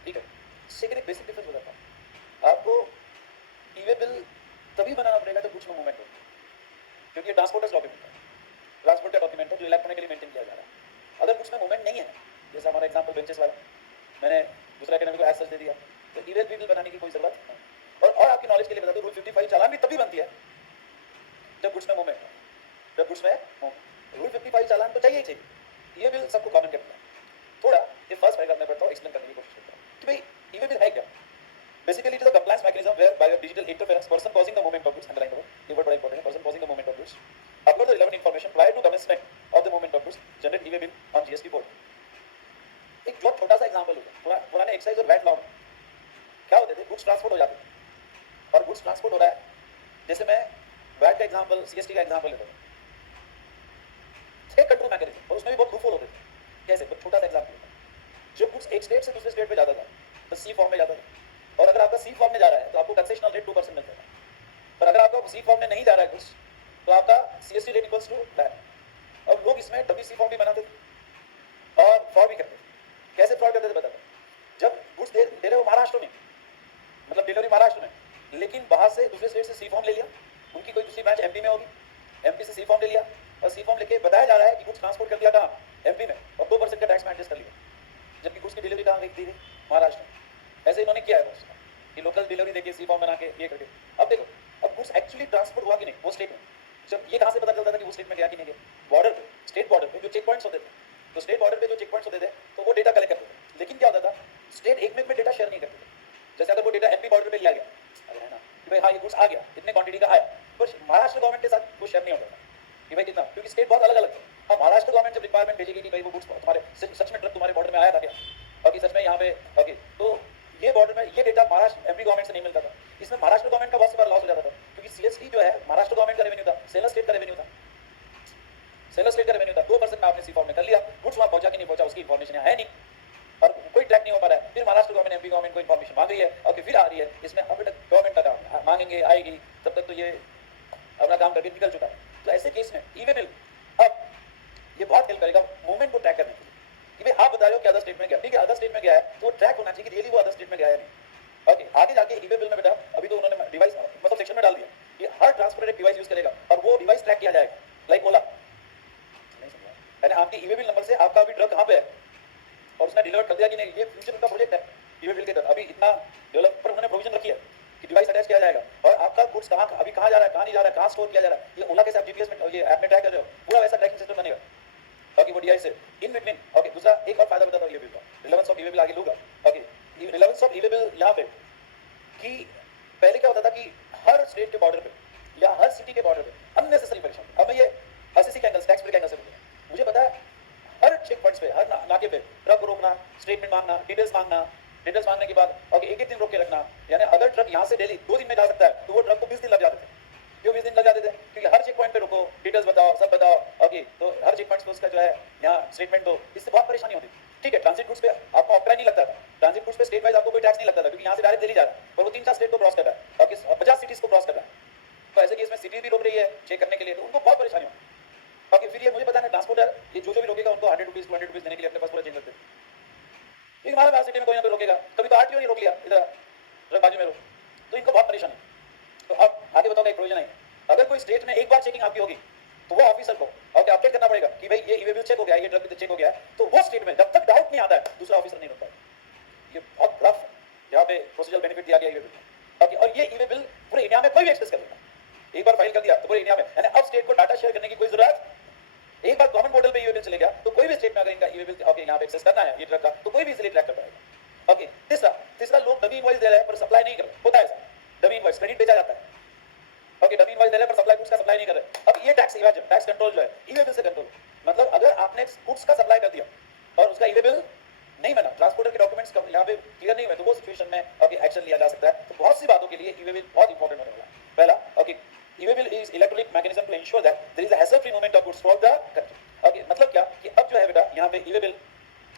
ठीक है, सेकंड एक बेसिक डिफरेंस हो जाता है आपको। ई वे बिल तभी बनाना पड़ेगा जब कुछ में मूवमेंट हो, क्योंकि ये ट्रांसपोर्टर्स डॉक्यूमेंट है, ट्रांसपोर्ट का डॉक्यूमेंट है जो इलेक्ट्रॉनिकली मेंटेन किया जा रहा है। अगर कुछ में मूवमेंट नहीं है, जैसे हमारा एग्जांपल बेंचेस वाला, मैंने दूसरा कैनल को एज सच दे दिया, तो ई वे बिल बनाने की कोई जरूरत नहीं। और आपकी नॉलेज के लिए बता दूं, रूल 55 चालान भी तभी बनती है जब कुछ में मूवमेंट है, जब कुछ में रूल 55 चालान तो चाहिए ही चाहिए। ई वे बिल सबको कॉमन करता है। थोड़ा ये फर्स्ट पैराग्राफ में पढ़ता हूँ, एक्सप्लेन करने की कोशिश करता हूँ कि भाई ई वे बिल है क्या। Basically, it is a compliance mechanism where by a digital interference, person causing the movement of goods, underline the word, the word very important, person causing the movement of goods, upload the relevant information prior to commencement of the movement of goods, generate e-way bill on GST board. एक बहुत छोटा सा एग्जांपल होगा, पुराने एक्साइज और वैट लॉ में क्या होते थे, गुड्स ट्रांसपोर्ट हो जाते थे, और गुड्स ट्रांसपोर्ट हो रहा है, जैसे मैं वैट का एग्जांपल, सीएसटी का एग्जांपल लेता हूँ, एक कंट्रोल मैकेनिज्म, और उसमें भी बहुत लूपहोल होते थे। कैसे, छोटा सा एग्जांपल, जब गुड्स एक स्टेट से दूसरे स्टेट पे जाता था तो सी फॉर्म में जाता था, और अगर आपका सी फॉर्म में जा रहा है तो आपको कंसेशनल रेट 2% मिलता है, पर अगर आपका सी फॉर्म में नहीं जा रहा है कुछ तो आपका CST rate equals to that. और लोग इसमें डब्ल्यूसी फॉर्म भी बनाते थे और फ्रॉड भी करते थे। कैसे फ्रॉड करते थे बताता हूं, जब गुड्स दे रहे हो महाराष्ट्र में, मतलब डिलीवरी महाराष्ट्र में, लेकिन बाहर से दूसरे स्टेट से सी फॉर्म ले लिया, उनकी कोई दूसरी ब्रांच एमपी में होगी, एमपी से सी फॉर्म ले लिया, और सी फॉर्म लेके बताया जा रहा है कि गुड्स ट्रांसपोर्ट कर दिया कहाँ, एमपी में, और 2% का टैक्स में एडजस्ट कर लिया, जबकि गुड्स की डिलीवरी कहाँ गई थी, महाराष्ट्र में। ऐसे इन्होंने किया है कि लोकल डिलीवरी देके सी फॉर्म बना के ये करके। अब देखो, अब गुड्स एक्चुअली ट्रांसपोर्ट हुआ कि नहीं वो स्टेट में, जब ये कहाँ से पता चलता था कि वो स्टेट में गया कि नहीं गया, बॉर्डर पे, स्टेट बॉर्डर पे जो चेक पॉइंट्स होते थे, तो स्टेट बॉर्डर पे जो चेक पॉइंट्स होते थे तो वो डेटा कलेक्ट करते थे, लेकिन क्या होता था, स्टेट एक में डेटा शेयर नहीं करते थे। जैसे अगर वो डेटा एमपी बॉर्डर पे लिया गया, अगर है ना कि भाई हाँ ये गुड्स आ गया, इतने क्वांटिटी का आया, पर महाराष्ट्र गवर्नमेंट के साथ वो शेयर नहीं होता था कि भाई कितना, क्योंकि स्टेट बहुत अलग अलग थे। अब महाराष्ट्र गवर्नमेंट जब रिक्वायरमेंट भेजेगी कि भाई वो गुड्स तुम्हारे सच में ट्रक तुम्हारे बॉर्डर में आया था क्या, बाकी सच में यहाँ पे ओके, तो ये बॉर्डर में ये डेटा महाराष्ट्र एमपी गवर्नमेंट से नहीं मिलता था। इसमें महाराष्ट्र गवर्नमेंट का बहुत सारा लॉस हो जाता था, क्योंकि सीएसटी जो है महाराष्ट्र गवर्नमेंट का रेवेन्यू था, सेलर स्टेट का रेवेन्यू था, सेलर स्टेट का रेवेन्यू था। 2% में आपने सी फॉर्म में कर लिया, गुड्स वहां पहुंचा कि नहीं पहुंचा उसकी इन्फॉर्मेशन है नहीं, और कोई ट्रैक नहीं हो पा रहा है। फिर महाराष्ट्र गवर्नमेंट एमपी गवर्नमेंट को इन्फॉर्मेशन मांग रही है, और फिर आ रही है, इसमें अब तक गवर्नमेंट का काम मांगेंगे, आएगी, तब तक तो ये अपना काम करके निकल चुका है। तो ऐसे केस में ई वे बिल अब ये बहुत हेल्प करेगा मूवमेंट को ट्रैक करने के लिए कि भाई आप बता रहे हो कि अदर स्टेट में गया, ठीक है, अदर स्टेट में गया है तो ट्रैक होना चाहिए कि रियली वो अदर स्टेट में गया है नहीं। ओके, आगे जाके ई वे बिल में बेटा अभी तो उन्होंने डिवाइस मतलब सेक्शन में डाल दिया कि हर ट्रांसपोर्टेड डिवाइस यूज करेगा और वो डिवाइस ट्रैक किया जाएगा, लाइक ओला। नहीं समझा, यानी आपके ई वे बिल नंबर से आपका अभी ट्रक कहाँ पे है और उसने डिलीवर कर दिया कि नहीं, ये फ्यूचर का प्रोजेक्ट है ई वे बिल के तहत। अभी इतना डेवलपर उन्होंने प्रोविजन रखी है कि डिवाइस अटैच किया जाएगा, और आपका गुड्स कहाँ अभी कहाँ जा रहा है, कहाँ नहीं जा रहा है, कहाँ स्टोर किया जा रहा है, ये ओला के साथ जीपीएस में ये ऐप में ट्रैक कर रहे हो, पूरा वैसा ट्रैकिंग सिस्टम बनेगा ताकि वो डीआई से इन बिटवीन। ओके, दूसरा एक और फायदा बताता हूँ ई वे बिल का, relevance of E way bill आगे लूंगा। Okay, relevance of E way bill यहाँ पे कि पहले क्या होता था कि हर स्टेट के बॉर्डर पे या हर सिटी के बॉर्डर पे अननेसेसरी परेशान। अब मैं ये एसएससी के एंगल, टैक्स पेयर के एंगल से बोलूँ, मुझे पता है हर चेक पॉइंट्स पे, हर नाके पे ट्रक को रोकना, स्टेटमेंट मांगना, डिटेल्स मांगने के बाद ओके एक दिन रोक के रखना, यानी अगर ट्रक यहाँ से दिल्ली 2 दिन में जा सकता है तो वो ट्रक को 20 दिन लग जाते थे। क्यों 20 दिन लग जाते थे? क्योंकि हर चेक पॉइंट पे रोको, डिटेल्स बताओ, सब बताओ। ओके, तो हर चेक पॉइंट पे उसका जो है यहाँ स्टेटमेंट दो, इससे बहुत परेशानी होती थी। ठीक है, ट्रांजिट गुड्स पे आपको ऑक्ट्रा नहीं लगता था, ट्रांजिट गुड्स पे स्टेट वाइज आपको कोई टैक्स नहीं लगता था, क्योंकि यहाँ से डायरेक्ट दिल्ली जा रहा है और वो 3-4 स्टेट को क्रॉस कर रहा है और 50 सिटीज को क्रॉस कर रहा है। तो ऐसे केस में सिटी भी रोक रही है चेक करने के लिए, तो उनको बहुत परेशानी होती है। ओके, फिर ये मुझे पता है ट्रांसपोर्टर ये जो भी रोकेगा उनको 100 रुपीज 200 रुपीज देने के लिए अपने पास पूरा चेंज करते हैं। लेकिन हमारे सिटी में कोई ना कोई रोकेगा, कभी तो आरटीओ नहीं रोक लिया, इधर बाजू में रोक, तो इनको बहुत परेशानी। तो अब आगे बताओ एक प्रोविजन है, अगर कोई स्टेट में एक बार चेकिंग आपकी होगी तो वो ऑफिसर को ओके अपडेट करना पड़ेगा कि भाई ये ई वे बिल चेक हो गया, ये ट्रक भी चेक हो गया, तो वो स्टेट में जब तक डाउट नहीं आता है दूसरा ऑफिसर नहीं रोकता है। ये बहुत रफ यहाँ पे प्रोसीजरल बेनिफिट दिया गया ई वे बिल। ओके, और ये ई वे बिल पूरे इंडिया में कोई भी एक्सेस कर लेगा, एक बार फाइल कर दिया तो पूरे इंडिया में, यानी अब स्टेट को डाटा शेयर करने की कोई जरूरत, एक बार चले गया तो कोई भी स्टेट में अगर इनका ई वे बिल ओके यहाँ पे एक्सेस करना है ये ट्रक का तो कोई भी इजीली ट्रैक कर पाएगा। ओके तीसरा लोग डमी इनवॉइस दे रहे हैं पर सप्लाई नहीं कर रहे, होता है ऐसा, डमी इनवॉइस क्रेडिट बेचा जाता है। ओके डमी इनवॉइस दे रहे हैं पर सप्लाई गुड्स का सप्लाई नहीं कर रहे। अब ये टैक्स इवेजन, टैक्स कंट्रोल जो है ई वे बिल से कंट्रोल, मतलब अगर आपने गुड्स का सप्लाई कर दिया और उसका ई वे बिल नहीं बना, ट्रांसपोर्टर के डॉक्यूमेंट्स यहाँ पे क्लियर नहीं हुए तो वो सिचुएशन में ओके एक्शन लिया जा सकता है। तो बहुत सी बातों के लिए ई वे बिल बहुत इंपॉर्टेंट होने वाला है। पहला okay e way bill is electronic mechanism to ensure that there is a hassle free movement of goods through the country. Okay मतलब क्या कि अब जो है बेटा यहाँ पे ई वे बिल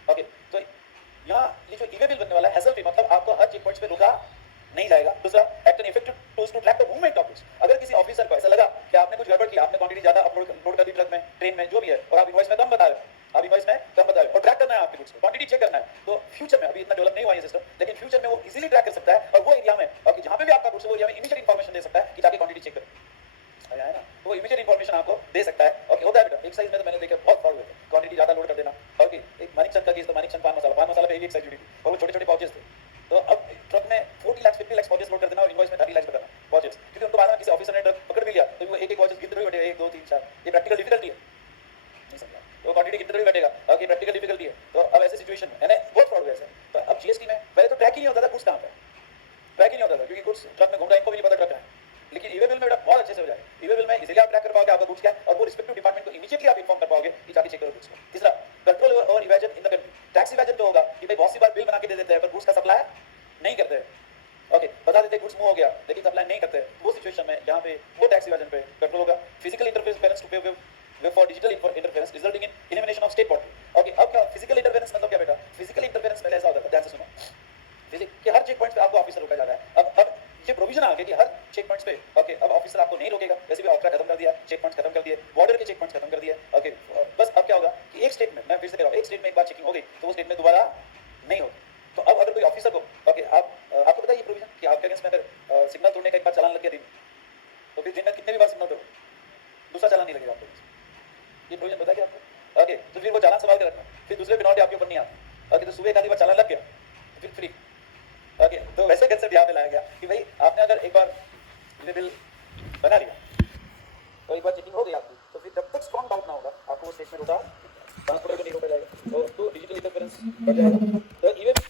ओके तो यहाँ ये जो ई वे बिल बनने वाला है हैसल फ्री, मतलब आपको हर चेक पॉइंट्स पे रुका नहीं जाएगा। दूसरा act an effective tools to track the movement of goods. अगर किसी ऑफिसर को ऐसा लगा कि आपने कुछ गड़बड़ किया, आपने क्वांटिटी ज्यादा अपलोड कर दी ट्रक में, ट्रेन में, जो भी है, और आप इनवॉइस में कम बता रहे हो, आप इनवॉइस में कम बता रहे हो और ट्रैक करना है आपके गुड्स को, क्वांटिटी चेक करना है, तो फ्यूचर में अभी इतना डेवलप नहीं हुआ है सिस्टम, लेकिन फ्यूचर में वो इजीली ट्रैक कर सकता है और वो एरिया में ओके जहां पे भी आपका गुड्स है वो एरिया में इमीडिएट इंफॉर्मेशन दे सकता है कि जाके क्वांटिटी चेक करो, है ना, तो वो इमीडिएट इंफॉर्मेशन आपको दे सकता है। ओके होता है बेटा, एक साइज में तो मैंने देखे बहुत फ्रॉड हुए थे, क्वांटिटी ज्यादा लोड कर देना। ओके एक मानिकचंद का केस, तो मानिकचंद पान मसाला पे एक साइज जुड़ी थी और वो छोटे छोटे पाउचेस थे, तो अब ट्रक में 40 लाख 50 लाख पाउचेस लोड कर देना और इनवॉइस में 30 लाख बताना पाउचेस, क्योंकि उनको बाद में किसी ऑफिसर ने ट्रक पकड़ भी लिया तो वो एक एक पाउचेस गिनते हुए बैठे 1 2 3 4, ये प्रैक्टिकल डिफिकल्टी है, नहीं समझा, तो क्वांटिटी गिनते हुए बैठेगा। ओके प्रैक्टिकल डिफिकल्टी है, तो अब ऐसे सिचुएशन में यानी बहुत फ्रॉड हुआ ऐसे। तो अब जीएसटी में पहले तो ट्रैक ही नहीं होता था गुड्स कहां पे, ट्रैक ही नहीं होता था क्योंकि गुड्स ट्रक में घूम रहा है, इनको भी नहीं पता ट्रक है, लेकिन ई वे बिल में बेटा बहुत अच्छे से हो जाए। ई वे बिल में इजीली आप ट्रैक कर पाओगे आपका गुड्स क्या है और वो रिस्पेक्टिव डिपार्टमेंट को इमीडिएटली आप इन्फॉर्म कर पाओगे कि जाके चेक करो गुड्स को। तीसरा control over evasion in the country. Tax evasion तो होगा कि भाई बहुत सी बार बिल बना के दे देते हैं पर गुड्स का सप्लाई नहीं करते हैं, ओके बता देते गुड्स मूव हो गया लेकिन सप्लाई नहीं करते, वो सिचुएशन में यहाँ पे वो टैक्स इवेजन पे कंट्रोल होगा। फिजिकल इंटरफेरेंस टू पे for digital interference resulting in elimination of state portal. Okay अब क्या फिजिकल इंटरफेरेंस मतलब क्या बेटा, फिजिकल इंटरफेरेंस पहले ऐसा होता था, ध्यान से सुनो, फिजिकल कि हर चेक पॉइंट पे आपको ऑफिसर रोका जा रहा है। अब ये प्रोविजन आ गया कि हर चेक पॉइंट्स पे ओके अब ऑफिसर आपको नहीं रोकेगा, वैसे भी ऑक्ट्रा खत्म कर दिया, चेक पॉइंट्स खत्म कर दिए, बॉर्डर के चेक पॉइंट्स खत्म कर दिए। ओके बस अब क्या होगा कि एक स्टेट में, मैं फिर से कह रहा हूं, एक स्टेट में एक बार चेकिंग हो गई तो वो स्टेट में दोबारा नहीं होगी। तो अब अगर कोई ऑफिसर को ओके आपको पता है ये प्रोविजन कि आपके अगेंस्ट में अगर सिग्नल तोड़ने का एक बार चालान लग गया दिन, तो फिर दिन में कितने भी बार सिग्नल तोड़ो दूसरा चालान नहीं लगेगा आपको, ये प्रोविजन पता है क्या आपको। ओके तो फिर वो चालान संभाल के रखना, फिर दूसरे पेनल्टी आपके ऊपर नहीं आती। ओके तो सुबह एक आधी बार चालान लग गया तो फिर फ्री। ओके तो वैसे कंसेप्ट यहाँ पे लाया गया कि भाई आपने अगर एक बार बिल बना लिया तो एक बार चेकिंग हो गई आपकी, तो फिर जब तक स्ट्रॉन्ग डाउट ना होगा आपको वो स्टेट में रोका, ट्रांसपोर्टर को नहीं रोका जाएगा, तो डिजिटल इंटरफेरेंस बढ़ जाएगा। तो इवन